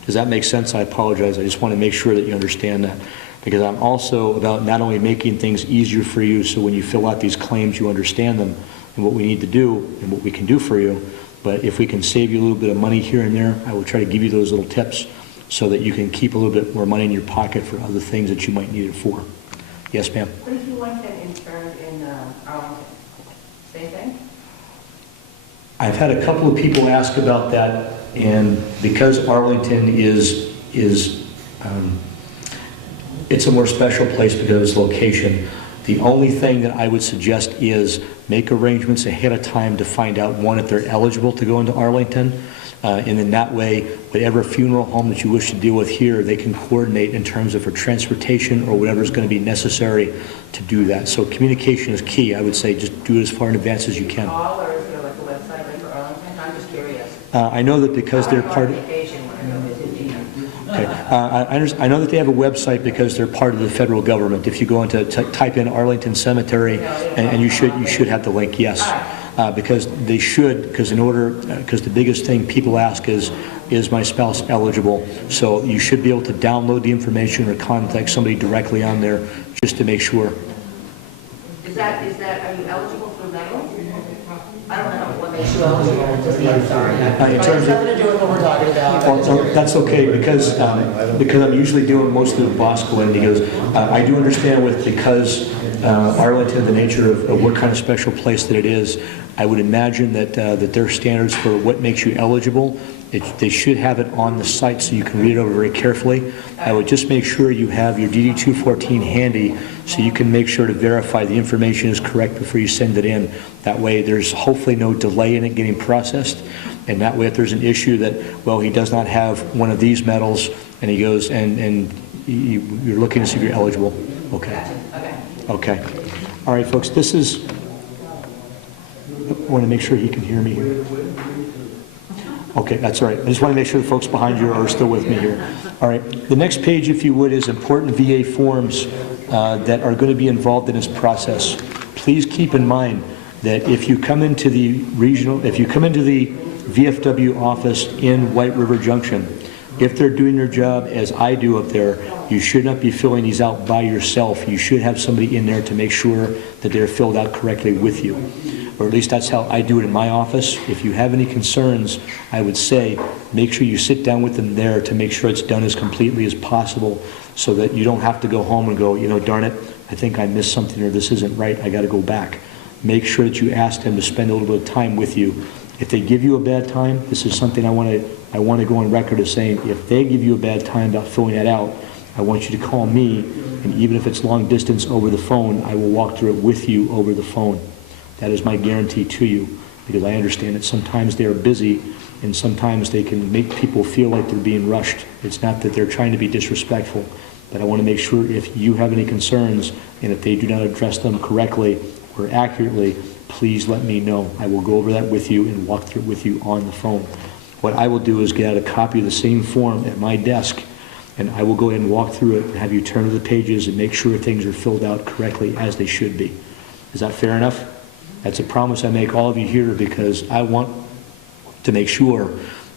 Does that make sense? I apologize. I just want to make sure that you understand that, because I'm also about not only making things easier for you so when you fill out these claims you understand them and what we need to do and what we can do for you, but if we can save you a little bit of money here and there, I will try to give you those little tips so that you can keep a little bit more money in your pocket for other things that you might need it for. Yes, ma'am? What if you went and interned in Arlington? Same thing? I've had a couple of people ask about that, and because Arlington is it's a more special place because of its location. The only thing that I would suggest is make arrangements ahead of time to find out, one, if they're eligible to go into Arlington, and in that way, whatever funeral home that you wish to deal with here, they can coordinate in terms of for transportation or whatever is going to be necessary to do that. So communication is key. I would say just do it as far in advance as you can. Call, or is there like a website like for Arlington? I'm just curious. I know that because they're part of... Vacation when I go visit Gina. Okay. I know that they have a website because they're part of the federal government. If you go into type in Arlington Cemetery, and you should have the link, yes. Because they should, because the biggest thing people ask is my spouse eligible? So you should be able to download the information or contact somebody directly on there just to make sure. Is are you eligible for medical? I don't know what makes you eligible to be, I'm sorry. in It has terms of- nothing to do with what we're talking about. Well, no, that's okay, because I'm usually doing most of the Bosco, and he goes, I do understand because Arlington, the nature of what kind of special place that it is, I would imagine that their standards for what makes you eligible, they should have it on the site so you can read it over very carefully. I would just make sure you have your DD 214 handy so you can make sure to verify the information is correct before you send it in. That way there's hopefully no delay in it getting processed. And that way if there's an issue that, well, he does not have one of these medals, and he goes and you're looking to see if you're eligible. Okay. Okay. All right, folks, this is, I want to make sure he can hear me here. Okay, that's all right. I just want to make sure the folks behind you are still with me here. All right, the next page, if you would, is important VA forms that are going to be involved in this process. Please keep in mind that if you come into the VFW office in White River Junction, if they're doing their job as I do up there, you should not be filling these out by yourself. You should have somebody in there to make sure that they're filled out correctly with you. Or at least that's how I do it in my office. If you have any concerns, I would say make sure you sit down with them there to make sure it's done as completely as possible so that you don't have to go home and go, you know, darn it, I think I missed something or this isn't right, I got to go back. Make sure that you ask them to spend a little bit of time with you. If they give you a bad time, this is something I want to go on record as saying, if they give you a bad time about filling that out, I want you to call me, and even if it's long distance over the phone, I will walk through it with you over the phone. That is my guarantee to you, because I understand that sometimes they are busy and sometimes they can make people feel like they're being rushed. It's not that they're trying to be disrespectful, but I want to make sure if you have any concerns and if they do not address them correctly or accurately, please let me know. I will go over that with you and walk through it with you on the phone. What I will do is get out a copy of the same form at my desk, and I will go ahead and walk through it and have you turn to the pages and make sure things are filled out correctly as they should be. Is that fair enough? That's a promise I make all of you here, because I want to make sure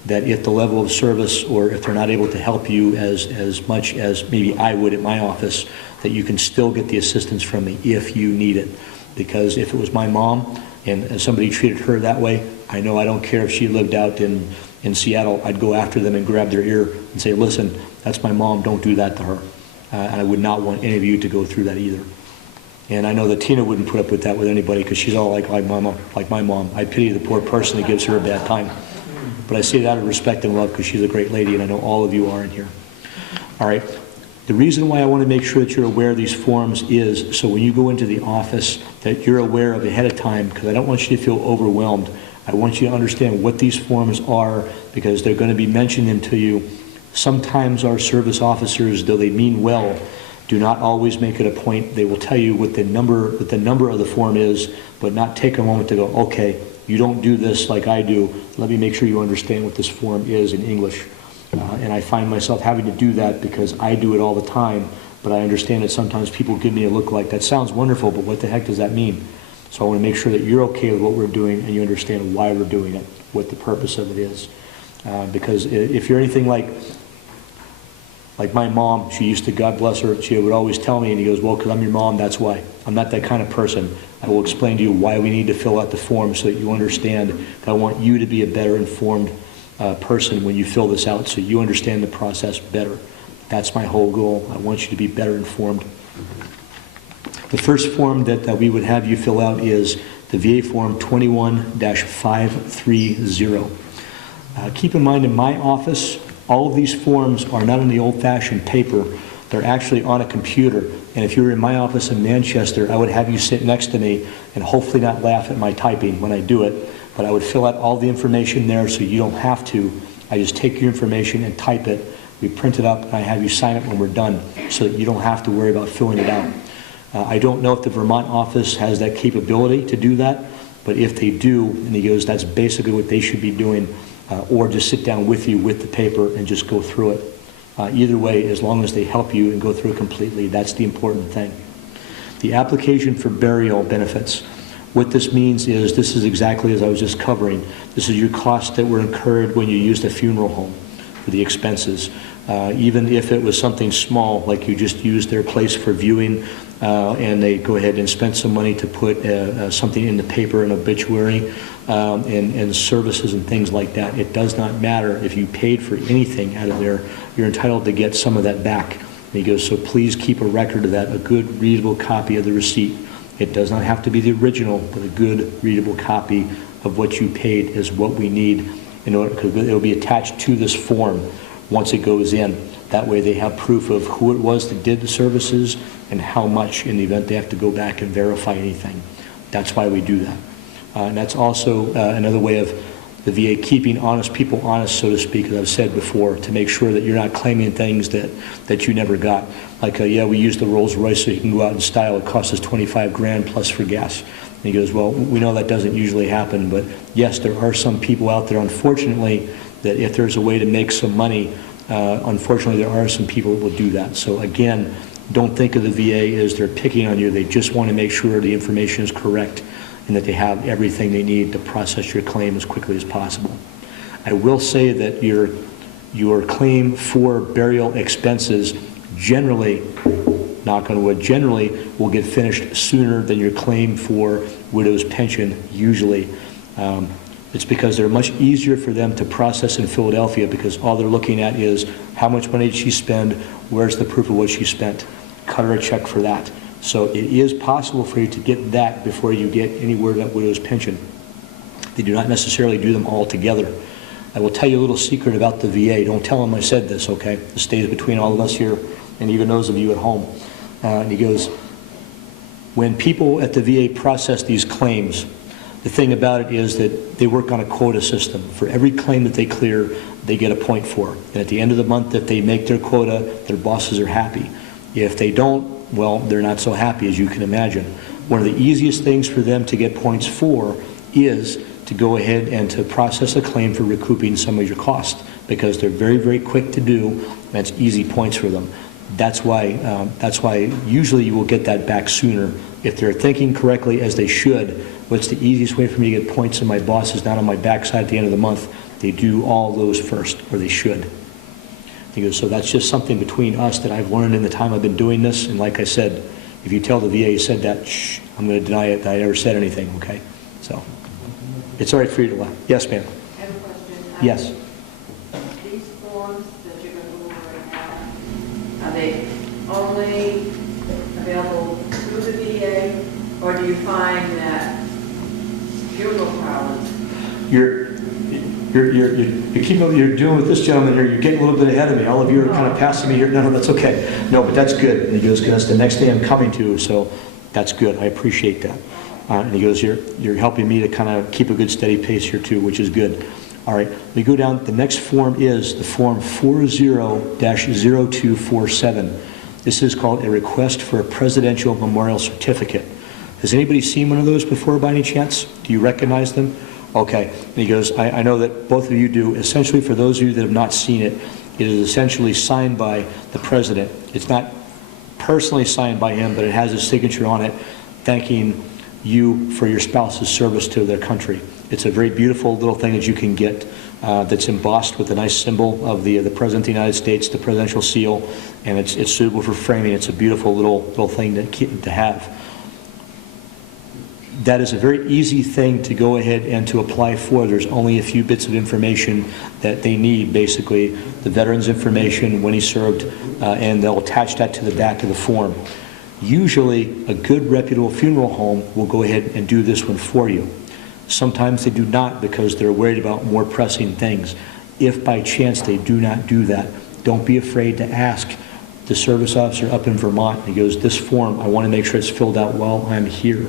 that if the level of service or if they're not able to help you as much as maybe I would at my office, that you can still get the assistance from me if you need it. Because if it was my mom and somebody treated her that way, I know I don't care if she lived out in Seattle, I'd go after them and grab their ear and say, listen, that's my mom, don't do that to her. And I would not want any of you to go through that either. And I know that Tina wouldn't put up with that with anybody, because she's all like my mom. I pity the poor person that gives her a bad time. But I say that out of respect and love, because she's a great lady, and I know all of you are in here. All right. The reason why I want to make sure that you're aware of these forms is so when you go into the office that you're aware of ahead of time, because I don't want you to feel overwhelmed. I want you to understand what these forms are, because they're going to be mentioning them to you. Sometimes our service officers, though they mean well, do not always make it a point. They will tell you what the number of the form is, but not take a moment to go, okay, you don't do this like I do. Let me make sure you understand what this form is in English. And I find myself having to do that because I do it all the time, but I understand that sometimes people give me a look like, that sounds wonderful, but what the heck does that mean? So I want to make sure that you're okay with what we're doing and you understand why we're doing it, what the purpose of it is. Because if you're anything like my mom, she used to, God bless her, she would always tell me, and he goes, well, because I'm your mom, that's why. I'm not that kind of person. I will explain to you why we need to fill out the form so that you understand that I want you to be a better informed person when you fill this out, so you understand the process better. That's my whole goal. I want you to be better informed. The first form that we would have you fill out is the VA Form 21-530. Keep in mind, in my office, all of these forms are not on the old-fashioned paper. They're actually on a computer. And if you were in my office in Manchester, I would have you sit next to me and hopefully not laugh at my typing when I do it. But I would fill out all the information there so you don't have to. I just take your information and type it. We print it up and I have you sign it when we're done so that you don't have to worry about filling it out. I don't know if the Vermont office has that capability to do that, but if they do, and he goes, that's basically what they should be doing, or just sit down with you with the paper and just go through it. Either way, as long as they help you and go through it completely, that's the important thing. The application for burial benefits. What this means is, this is exactly as I was just covering. This is your costs that were incurred when you used a funeral home for the expenses. Even if it was something small, like you just used their place for viewing and they go ahead and spend some money to put something in the paper, an obituary, and services and things like that. It does not matter if you paid for anything out of there. You're entitled to get some of that back. And he goes, so please keep a record of that, a good readable copy of the receipt. It does not have to be the original, but a good readable copy of what you paid is what we need in order, because it'll be attached to this form once it goes in. That way they have proof of who it was that did the services and how much in the event they have to go back and verify anything. That's why we do that. And that's also another way of the VA keeping honest people honest, so to speak, as I've said before, to make sure that you're not claiming things that you never got. Like, yeah, we use the Rolls Royce so you can go out in style. It costs us 25 grand plus for gas. And he goes, well, we know that doesn't usually happen, but yes, there are some people out there, unfortunately, that if there's a way to make some money, unfortunately, there are some people that will do that. So again, don't think of the VA as they're picking on you. They just want to make sure the information is correct and that they have everything they need to process your claim as quickly as possible. I will say that your claim for burial expenses generally, knock on wood, generally will get finished sooner than your claim for widow's pension usually. It's because they're much easier for them to process in Philadelphia because all they're looking at is how much money did she spend, where's the proof of what she spent. Cut her a check for that. So it is possible for you to get that before you get anywhere that widow's pension. They do not necessarily do them all together. I will tell you a little secret about the VA. Don't tell them I said this, okay? This stays between all of us here and even those of you at home. And he goes, when people at the VA process these claims, the thing about it is that they work on a quota system. For every claim that they clear, they get a point for. And at the end of the month, if they make their quota, their bosses are happy. If they don't, well, they're not so happy, as you can imagine. One of the easiest things for them to get points for is to go ahead and to process a claim for recouping some of your costs, because they're very, very quick to do, and it's easy points for them. That's why usually you will get that back sooner. If they're thinking correctly, as they should, what's the easiest way for me to get points and my boss is not on my backside at the end of the month? They do all those first, or they should. He goes, so that's just something between us that I've learned in the time I've been doing this. And like I said, if you tell the VA you said that, shh, I'm going to deny it that I ever said anything, okay? So it's all right for you to laugh. Yes, ma'am. I have a question. Yes. These forms that you're going to go over right now, are they only available through the VA, or do you find that funeral parlors? You're doing with this gentleman here, you're getting a little bit ahead of me. All of you are kind of passing me here. No, that's okay. No, but that's good. And he goes, that's the next thing I'm coming to, so that's good. I appreciate that. And he goes, you're helping me to kind of keep a good steady pace here too, which is good. All right, we go down. The next form is the form 40-0247. This is called a request for a presidential memorial certificate. Has anybody seen one of those before by any chance? Do you recognize them? Okay. And he goes, I know that both of you do. Essentially, for those of you that have not seen it, it is essentially signed by the president. It's not personally signed by him, but it has his signature on it, thanking you for your spouse's service to their country. It's a very beautiful little thing that you can get that's embossed with a nice symbol of the President of the United States, the presidential seal, and it's suitable for framing. It's a beautiful little thing to have. That is a very easy thing to go ahead and to apply for. There's only a few bits of information that they need, basically the veteran's information, when he served, and they'll attach that to the back of the form. Usually, a good reputable funeral home will go ahead and do this one for you. Sometimes they do not because they're worried about more pressing things. If by chance they do not do that, don't be afraid to ask the service officer up in Vermont. He goes, this form, I want to make sure it's filled out while I'm here.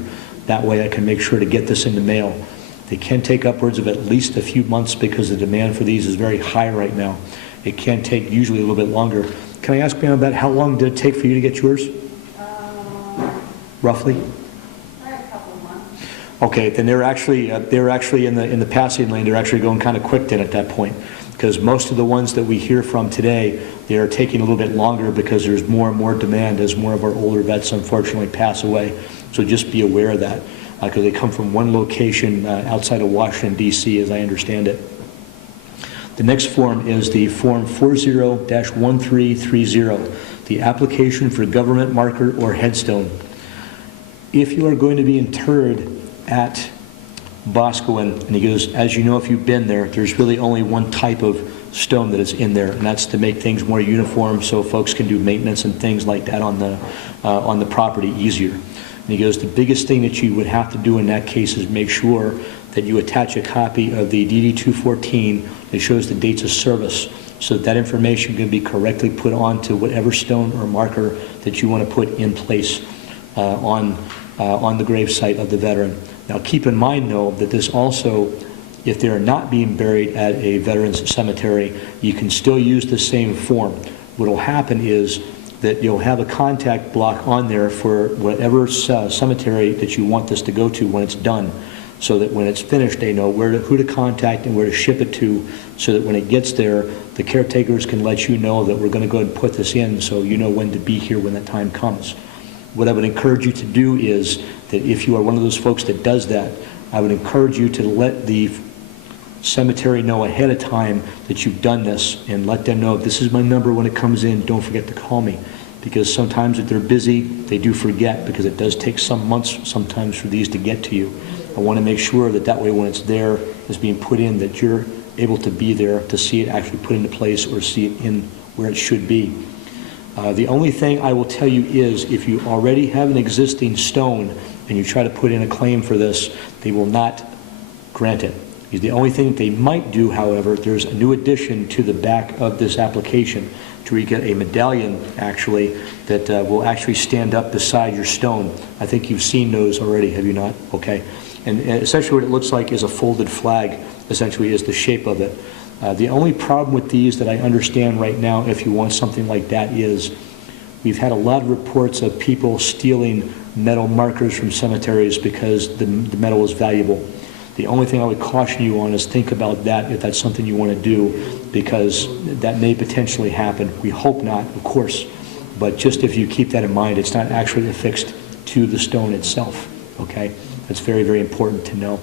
That way I can make sure to get this in the mail. They can take upwards of at least a few months because the demand for these is very high right now. It can take usually a little bit longer. Can I ask ma'am about how long did it take for you to get yours? Roughly? A couple of months. Okay, then they're actually in the passing lane. They're actually going kind of quick then at that point, because most of the ones that we hear from today, they are taking a little bit longer because there's more and more demand as more of our older vets unfortunately pass away. So just be aware of that, because they come from one location outside of Washington, D.C., as I understand it. The next form is the form 40-1330. the application for government marker or headstone. If you are going to be interred at Boscawen, and he goes, as you know, if you've been there, there's really only one type of stone that is in there, and that's to make things more uniform so folks can do maintenance and things like that on the property easier. And he goes, the biggest thing that you would have to do in that case is make sure that you attach a copy of the DD 214 that shows the dates of service, so that information can be correctly put onto whatever stone or marker that you want to put in place on the grave site of the veteran. Now keep in mind though that this also, if they are not being buried at a veterans cemetery, you can still use the same form. What will happen is that you'll have a contact block on there for whatever cemetery that you want this to go to when it's done, so that when it's finished they know who to contact and where to ship it to, so that when it gets there the caretakers can let you know that we're going to go ahead and put this in, so you know when to be here when that time comes. What I would encourage you to do is that if you are one of those folks that does that, I would encourage you to let the cemetery know ahead of time that you've done this, and let them know, this is my number when it comes in, don't forget to call me. Because sometimes if they're busy, they do forget, because it does take some months sometimes for these to get to you. I want to make sure that that way when it's there, it's being put in, that you're able to be there to see it actually put into place or see it in where it should be. The only thing I will tell you is if you already have an existing stone and you try to put in a claim for this, they will not grant it. The only thing that they might do, however, there's a new addition to the back of this application to where you get a medallion actually that will actually stand up beside your stone. I think you've seen those already, have you not? Okay. And essentially what it looks like is a folded flag, essentially is the shape of it. The only problem with these that I understand right now, if you want something like that, is we've had a lot of reports of people stealing metal markers from cemeteries because the metal is valuable. The only thing I would caution you on is think about that if that's something you want to do, because that may potentially happen. We hope not, of course, but just if you keep that in mind, it's not actually affixed to the stone itself, okay? That's very, very important to know.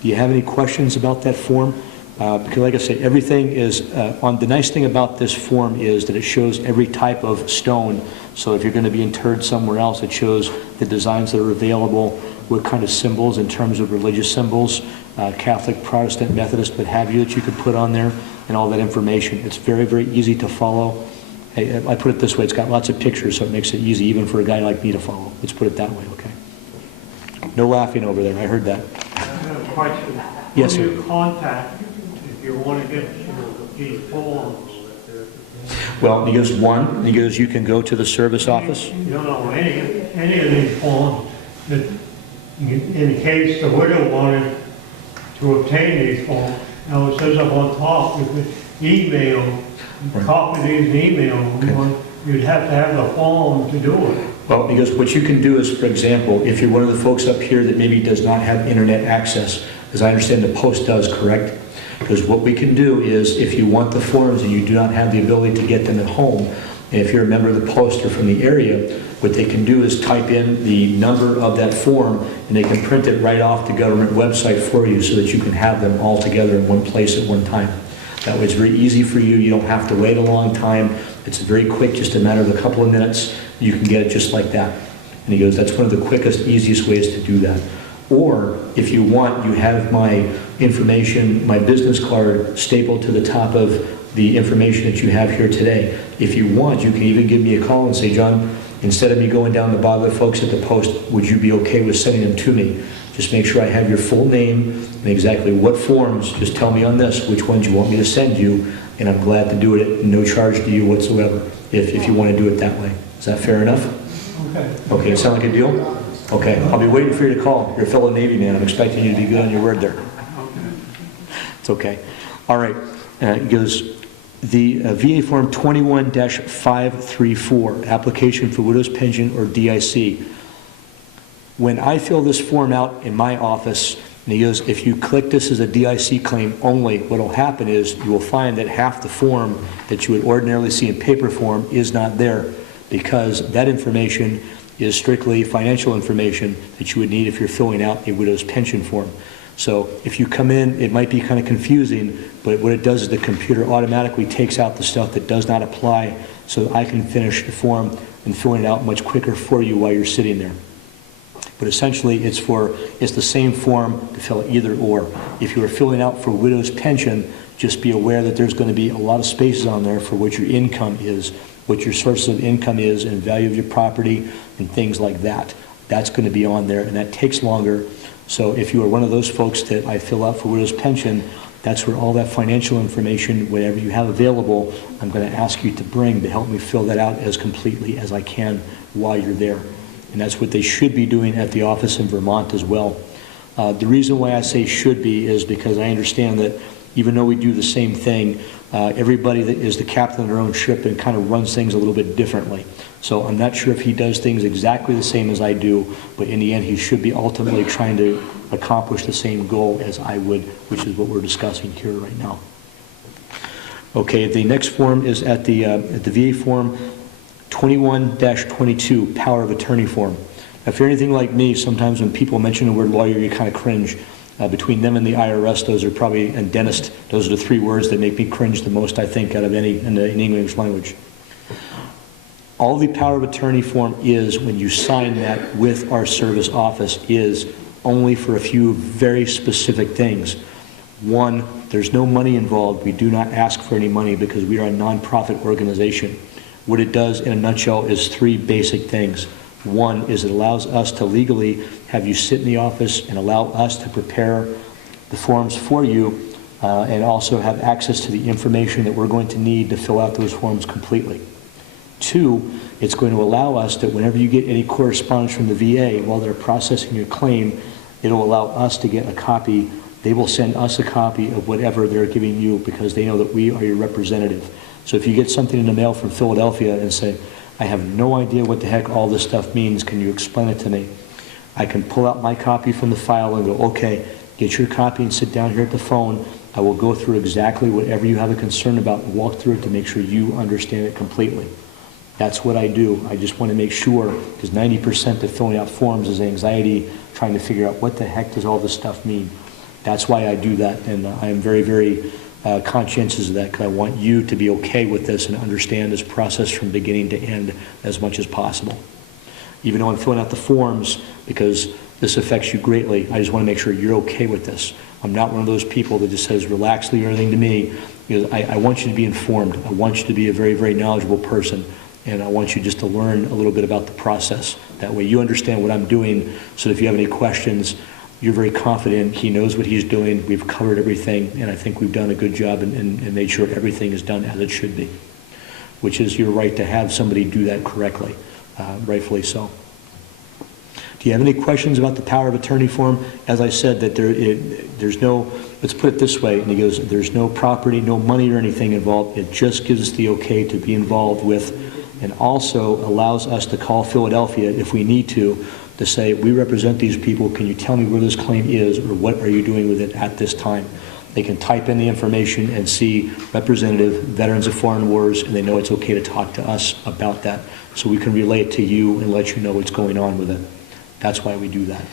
Do you have any questions about that form? Because like I say, everything is, the nice thing about this form is that it shows every type of stone. So if you're going to be interred somewhere else, it shows the designs that are available, what kind of symbols in terms of religious symbols, Catholic, Protestant, Methodist, what have you, that you could put on there, and all that information. It's very, very easy to follow. I put it this way, it's got lots of pictures, so it makes it easy even for a guy like me to follow. Let's put it that way, okay? No laughing over there, I heard that. I have a question. Yes, Who sir. do you contact if you want to get these forms? Well, he goes, one, he goes, you can go to the service office. You don't know any of these forms that, in case the widow wanted to obtain these forms. Now it says up on top, if you email, copy these email, you'd have to have the form to do it. Well, because what you can do is, for example, if you're one of the folks up here that maybe does not have internet access, as I understand the Post does, correct? Because what we can do is, if you want the forms and you do not have the ability to get them at home, and if you're a member of the Post or from the area, what they can do is type in the number of that form and they can print it right off the government website for you so that you can have them all together in one place at one time. That way it's very easy for you. You don't have to wait a long time. It's very quick, just a matter of a couple of minutes. You can get it just like that. And he goes, that's one of the quickest, easiest ways to do that. Or if you want, you have my information, my business card stapled to the top of the information that you have here today. If you want, you can even give me a call and say, John, instead of me going down to bother folks at the Post, would you be okay with sending them to me? Just make sure I have your full name and exactly what forms. Just tell me on this which ones you want me to send you, and I'm glad to do it at no charge to you whatsoever, if you want to do it that way. Is that fair enough? Okay. Okay, sound like a deal? Okay, I'll be waiting for you to call. You're a fellow Navy man. I'm expecting you to be good on your word there. It's okay. All right. It goes, the VA Form 21-534, application for widow's pension or DIC. When I fill this form out in my office, and he goes, if you click this as a DIC claim only, what will happen is you will find that half the form that you would ordinarily see in paper form is not there, because that information is strictly financial information that you would need if you're filling out a widow's pension form. So if you come in, it might be kind of confusing, but what it does is the computer automatically takes out the stuff that does not apply, so I can finish the form and filling it out much quicker for you while you're sitting there. But essentially, it's the same form to fill either or. If you are filling out for widow's pension, just be aware that there's going to be a lot of spaces on there for what your income is, what your source of income is, and value of your property, and things like that. That's going to be on there, and that takes longer. So if you are one of those folks that I fill out for widow's pension, that's where all that financial information, whatever you have available, I'm going to ask you to bring to help me fill that out as completely as I can while you're there. And that's what they should be doing at the office in Vermont as well. The reason why I say should be is because I understand that even though we do the same thing, everybody that is the captain of their own ship and kind of runs things a little bit differently. So I'm not sure if he does things exactly the same as I do, but in the end he should be ultimately trying to accomplish the same goal as I would, which is what we're discussing here right now. Okay, the next form is at the VA form 21-22, power of attorney form. Now, if you're anything like me, sometimes when people mention the word lawyer, you kind of cringe. Between them and the IRS, those are probably, and dentist, those are the three words that make me cringe the most, I think, out of any in the English language. All the power of attorney form is, when you sign that with our service office, is only for a few very specific things. One, there's no money involved. We do not ask for any money because we are a nonprofit organization. What it does in a nutshell is three basic things. One is it allows us to legally have you sit in the office and allow us to prepare the forms for you and also have access to the information that we're going to need to fill out those forms completely. Two, it's going to allow us that whenever you get any correspondence from the VA while they're processing your claim, it'll allow us to get a copy. They will send us a copy of whatever they're giving you because they know that we are your representative. So if you get something in the mail from Philadelphia and say, I have no idea what the heck all this stuff means, can you explain it to me? I can pull out my copy from the file and go, okay, get your copy and sit down here at the phone. I will go through exactly whatever you have a concern about and walk through it to make sure you understand it completely. That's what I do. I just want to make sure, because 90% of filling out forms is anxiety, trying to figure out what the heck does all this stuff mean. That's why I do that, and I am very, very conscientious of that, because I want you to be okay with this and understand this process from beginning to end as much as possible. Even though I'm filling out the forms, because this affects you greatly, I just want to make sure you're okay with this. I'm not one of those people that just says, relax, leave everything to me, because I want you to be informed. I want you to be a very, very knowledgeable person, and I want you just to learn a little bit about the process. That way you understand what I'm doing, so that if you have any questions, you're very confident. He knows what he's doing. We've covered everything, and I think we've done a good job and made sure everything is done as it should be, which is your right to have somebody do that correctly, rightfully so. Do you have any questions about the power of attorney form? As I said, that there's no, let's put it this way, and he goes, there's no property, no money or anything involved. It just gives us the okay to be involved with, and also allows us to call Philadelphia if we need to say, we represent these people, can you tell me where this claim is, or what are you doing with it at this time? They can type in the information and see representative, Veterans of Foreign Wars, and they know it's okay to talk to us about that, so we can relay it to you and let you know what's going on with it. That's why we do that.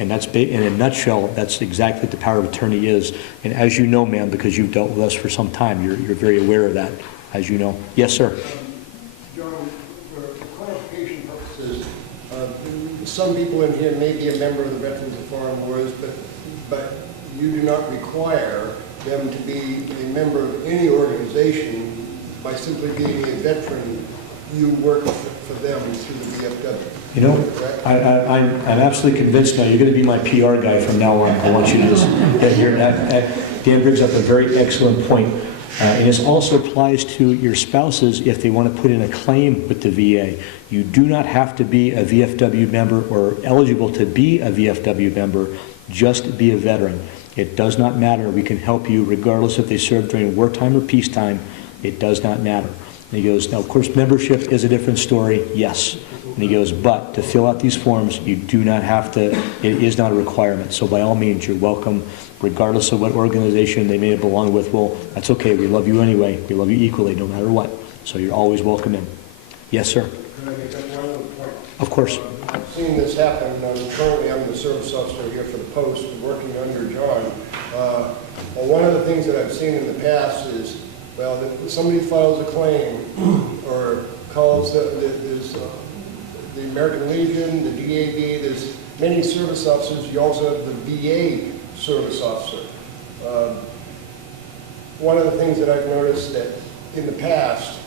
And that's, in a nutshell, that's exactly what the power of attorney is. And as you know, ma'am, because you've dealt with us for some time, you're very aware of that, as you know. Yes, sir. John, for clarification purposes, some people in here may be a member of the Veterans of Foreign Wars, but you do not require them to be a member of any organization by simply being a veteran. You work for them through the VFW. You know, I'm absolutely convinced now you're going to be my PR guy from now on. I want you to just get here. Dan brings up a very excellent point. And this also applies to your spouses if they want to put in a claim with the VA. You do not have to be a VFW member or eligible to be a VFW member, just be a veteran. It does not matter. We can help you regardless if they served during wartime or peacetime. It does not matter. And he goes, now of course membership is a different story, yes. And he goes, but to fill out these forms, you do not have to, it is not a requirement. So by all means, you're welcome, regardless of what organization they may belong with. Well, that's okay, we love you anyway. We love you equally, no matter what. So you're always welcome in. Yes, sir. Can I make that one other point? Of course. seen this happen. Currently, I'm the service officer here for the Post, working under John. Well, one of the things that I've seen in the past is, well, if somebody files a claim or calls the American Legion, the DAV, there's many service officers. You also have the VA service officer. One of the things that I've noticed that in the past,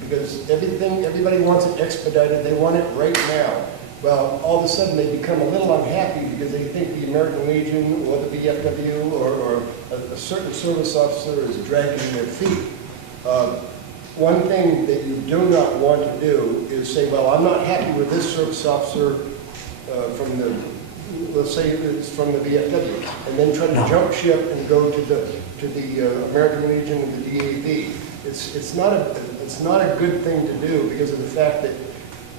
because everybody wants it expedited, they want it right now. Well, all of a sudden they become a little unhappy because they think the American Legion or the VFW or a certain service officer is dragging their feet. One thing that you do not want to do is say, well, I'm not happy with this service officer from the, let's say it's from the VFW, and then try to jump ship and go to the American Legion and the DAV. It's not a good thing to do because of the fact that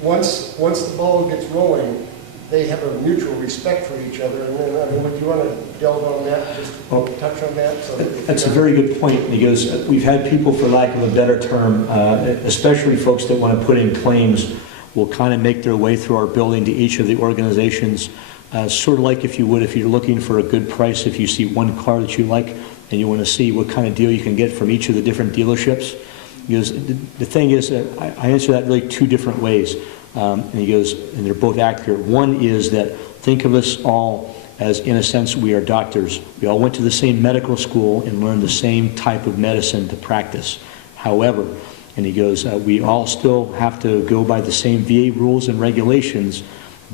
once the ball gets rolling, they have a mutual respect for each other. And then, I mean, would you want to delve on that, just touch on that? So That's a very good point, because we've had people, for lack of a better term, especially folks that want to put in claims, will kind of make their way through our building to each of the organizations, sort of like if you're looking for a good price, if you see one car that you like and you want to see what kind of deal you can get from each of the different dealerships. Because the thing is, I answer that really two different ways. And he goes, and they're both accurate. One is that think of us all as, in a sense, we are doctors. We all went to the same medical school and learned the same type of medicine to practice. However, and he goes, we all still have to go by the same VA rules and regulations,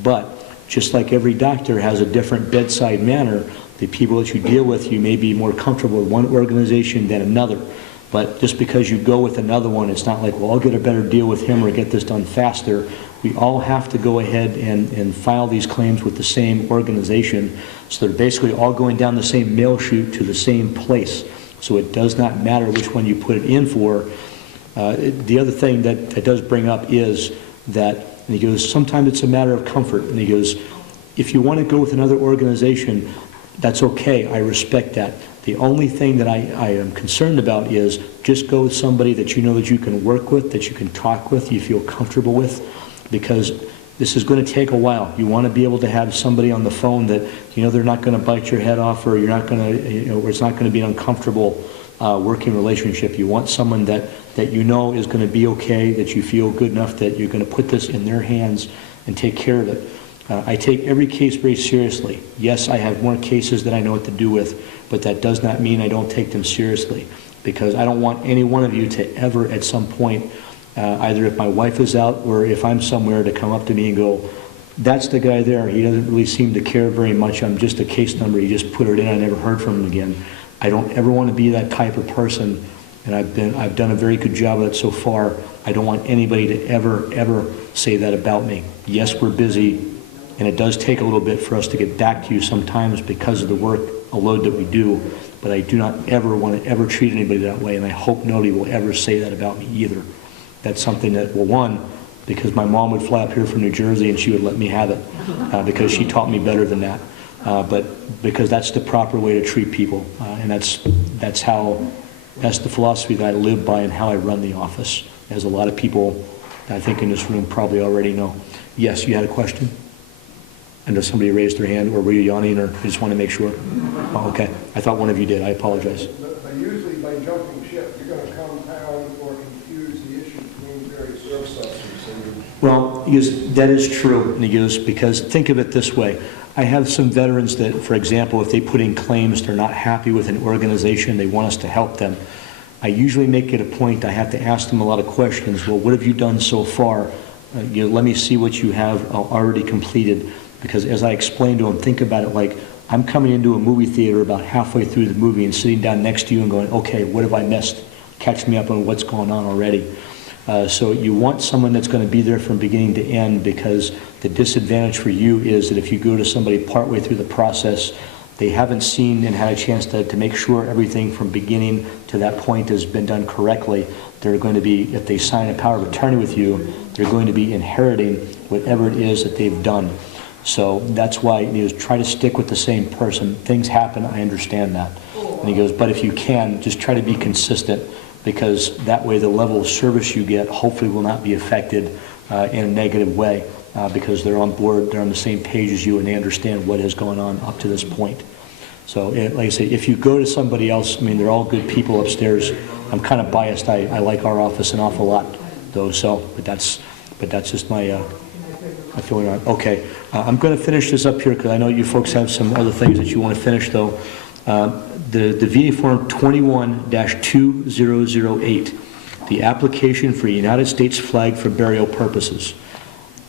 but just like every doctor has a different bedside manner, the people that you deal with, you may be more comfortable with one organization than another. But just because you go with another one, it's not like, well, I'll get a better deal with him or get this done faster. We all have to go ahead and file these claims with the same organization. So they're basically all going down the same mail chute to the same place. So it does not matter which one you put it in for. The other thing that does bring up is that, and he goes, sometimes it's a matter of comfort. And he goes, if you want to go with another organization, that's okay. I respect that. The only thing that I am concerned about is just go with somebody that you know that you can work with, that you can talk with, you feel comfortable with, because this is going to take a while. You want to be able to have somebody on the phone that you know they're not going to bite your head off, or you're not going to, or it's not going to be an uncomfortable working relationship. You want someone that you know is going to be okay, that you feel good enough that you're going to put this in their hands and take care of it. I take every case very seriously. Yes, I have more cases that I know what to do with, but that does not mean I don't take them seriously, because I don't want any one of you to ever at some point, either if my wife is out or if I'm somewhere, to come up to me and go, that's the guy there, he doesn't really seem to care very much, I'm just a case number, he just put it in, I never heard from him again. I don't ever want to be that type of person, and I've done a very good job of it so far. I don't want anybody to ever say that about me. Yes, we're busy, and it does take a little bit for us to get back to you sometimes because of the work, a load that we do, but I do not ever want to ever treat anybody that way, and I hope nobody will ever say that about me either. That's something that, well, one, because my mom would fly up here from New Jersey and she would let me have it, because she taught me better than that, but because that's the proper way to treat people, and that's the philosophy that I live by and how I run the office, as a lot of people I think in this room probably already know. Yes, you had a question? And does somebody raise their hand, or were you yawning, or you just want to make sure? Oh, okay. I thought one of you did. I apologize. But usually by jumping ship, you're going to compound or confuse the issue between various service officers. Well, that is true, and he goes, because think of it this way. I have some veterans that, for example, if they put in claims, they're not happy with an organization, they want us to help them. I usually make it a point, I have to ask them a lot of questions. Well, what have you done so far? Let me see what you have already completed. Because as I explained to them, think about it like I'm coming into a movie theater about halfway through the movie and sitting down next to you and going, okay, what have I missed? Catch me up on what's going on already. So you want someone that's going to be there from beginning to end, because the disadvantage for you is that if you go to somebody partway through the process, they haven't seen and had a chance to make sure everything from beginning to that point has been done correctly. They're going to be, if they sign a power of attorney with you, they're going to be inheriting whatever it is that they've done. So that's why he goes, try to stick with the same person. Things happen, I understand that. And he goes, but if you can, just try to be consistent, because that way the level of service you get hopefully will not be affected in a negative way. because they're on board, they're on the same page as you, and they understand what has gone on up to this point. So, like I say, if you go to somebody else, I mean, they're all good people upstairs. I'm kind of biased. I like our office an awful lot, though. So, but that's just my feeling on it. Okay, I'm going to finish this up here because I know you folks have some other things that you want to finish, though. The VA Form 21-2008, the application for a United States flag for burial purposes.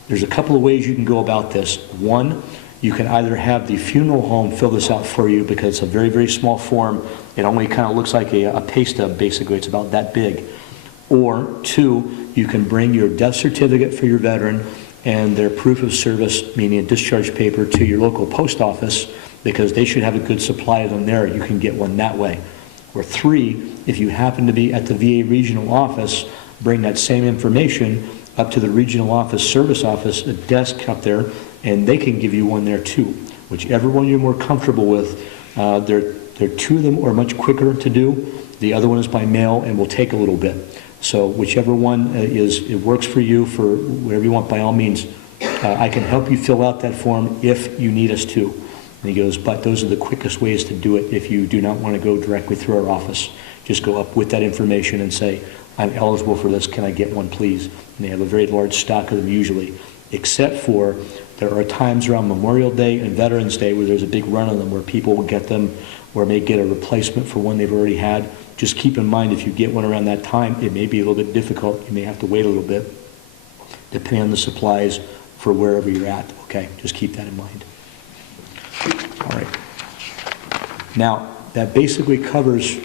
There's a couple of ways you can go about this. One, you can either have the funeral home fill this out for you because it's a very, very small form. It only kind of looks like a pay stub, basically. It's about that big. Or two, you can bring your death certificate for your veteran and their proof of service, meaning a discharge paper, to your local post office because they should have a good supply of them there. You can get one that way. Or three, if you happen to be at the VA regional office, bring that same information up to the regional office service office, a desk up there, and they can give you one there too. Whichever one you're more comfortable with. There are two of them are much quicker to do. The other one is by mail and will take a little bit. So whichever one it works for you for whatever you want, by all means. I can help you fill out that form if you need us to. And he goes, but those are the quickest ways to do it if you do not want to go directly through our office. Just go up with that information and say, I'm eligible for this, can I get one please? And they have a very large stock of them usually, except for there are times around Memorial Day and Veterans Day where there's a big run on them where people will get them or may get a replacement for one they've already had. Just keep in mind if you get one around that time, it may be a little bit difficult. You may have to wait a little bit, depending on the supplies for wherever you're at. Okay, just keep that in mind. All right. Now, that basically covers,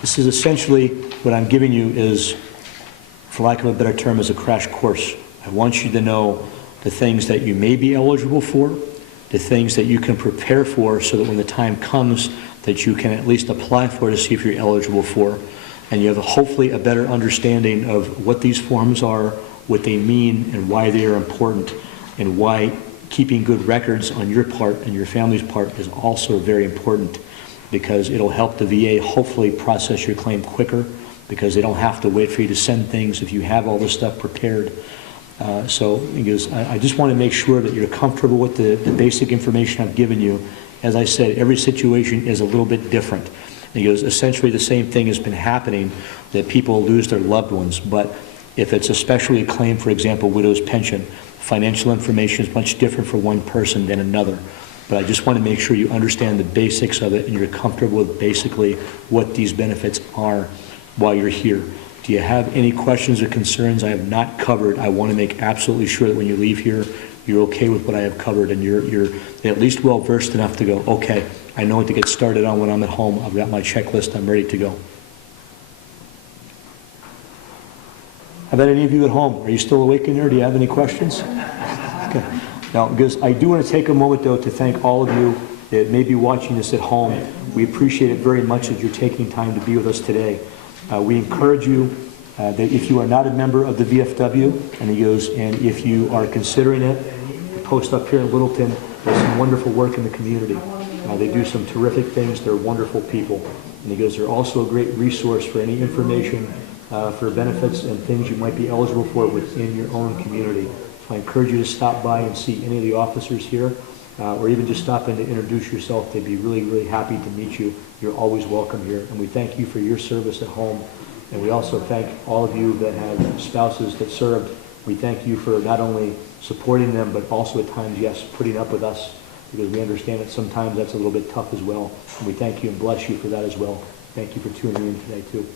this is essentially what I'm giving you is, for lack of a better term, is a crash course. I want you to know the things that you may be eligible for, the things that you can prepare for so that when the time comes that you can at least apply for to see if you're eligible for, and you have hopefully a better understanding of what these forms are, what they mean, and why they are important, and why keeping good records on your part and your family's part is also very important, because it'll help the VA hopefully process your claim quicker, because they don't have to wait for you to send things if you have all this stuff prepared. So because I just want to make sure that you're comfortable with the basic information I've given you. As I said, every situation is a little bit different. Because essentially the same thing has been happening, that people lose their loved ones. But if it's especially a claim, for example, widow's pension, financial information is much different for one person than another. But I just want to make sure you understand the basics of it and you're comfortable with basically what these benefits are while you're here. Do you have any questions or concerns I have not covered? I want to make absolutely sure that when you leave here, you're okay with what I have covered and you're at least well versed enough to go, okay, I know what to get started on when I'm at home. I've got my checklist. I'm ready to go. How about any of you at home? Are you still awake in there? Do you have any questions? Okay. Now, because I do want to take a moment, though, to thank all of you that may be watching this at home. We appreciate it very much that you're taking time to be with us today. We encourage you that if you are not a member of the VFW, and he goes, and if you are considering it, the post up here in Littleton does some wonderful work in the community. They do some terrific things. They're wonderful people. And he goes, they're also a great resource for any information for benefits and things you might be eligible for within your own community. So I encourage you to stop by and see any of the officers here, or even just stop in to introduce yourself. They'd be really, really happy to meet you. You're always welcome here. And we thank you for your service at home. And we also thank all of you that have spouses that served. We thank you for not only supporting them, but also at times, yes, putting up with us, because we understand that sometimes that's a little bit tough as well. And we thank you and bless you for that as well. Thank you for tuning in today, too.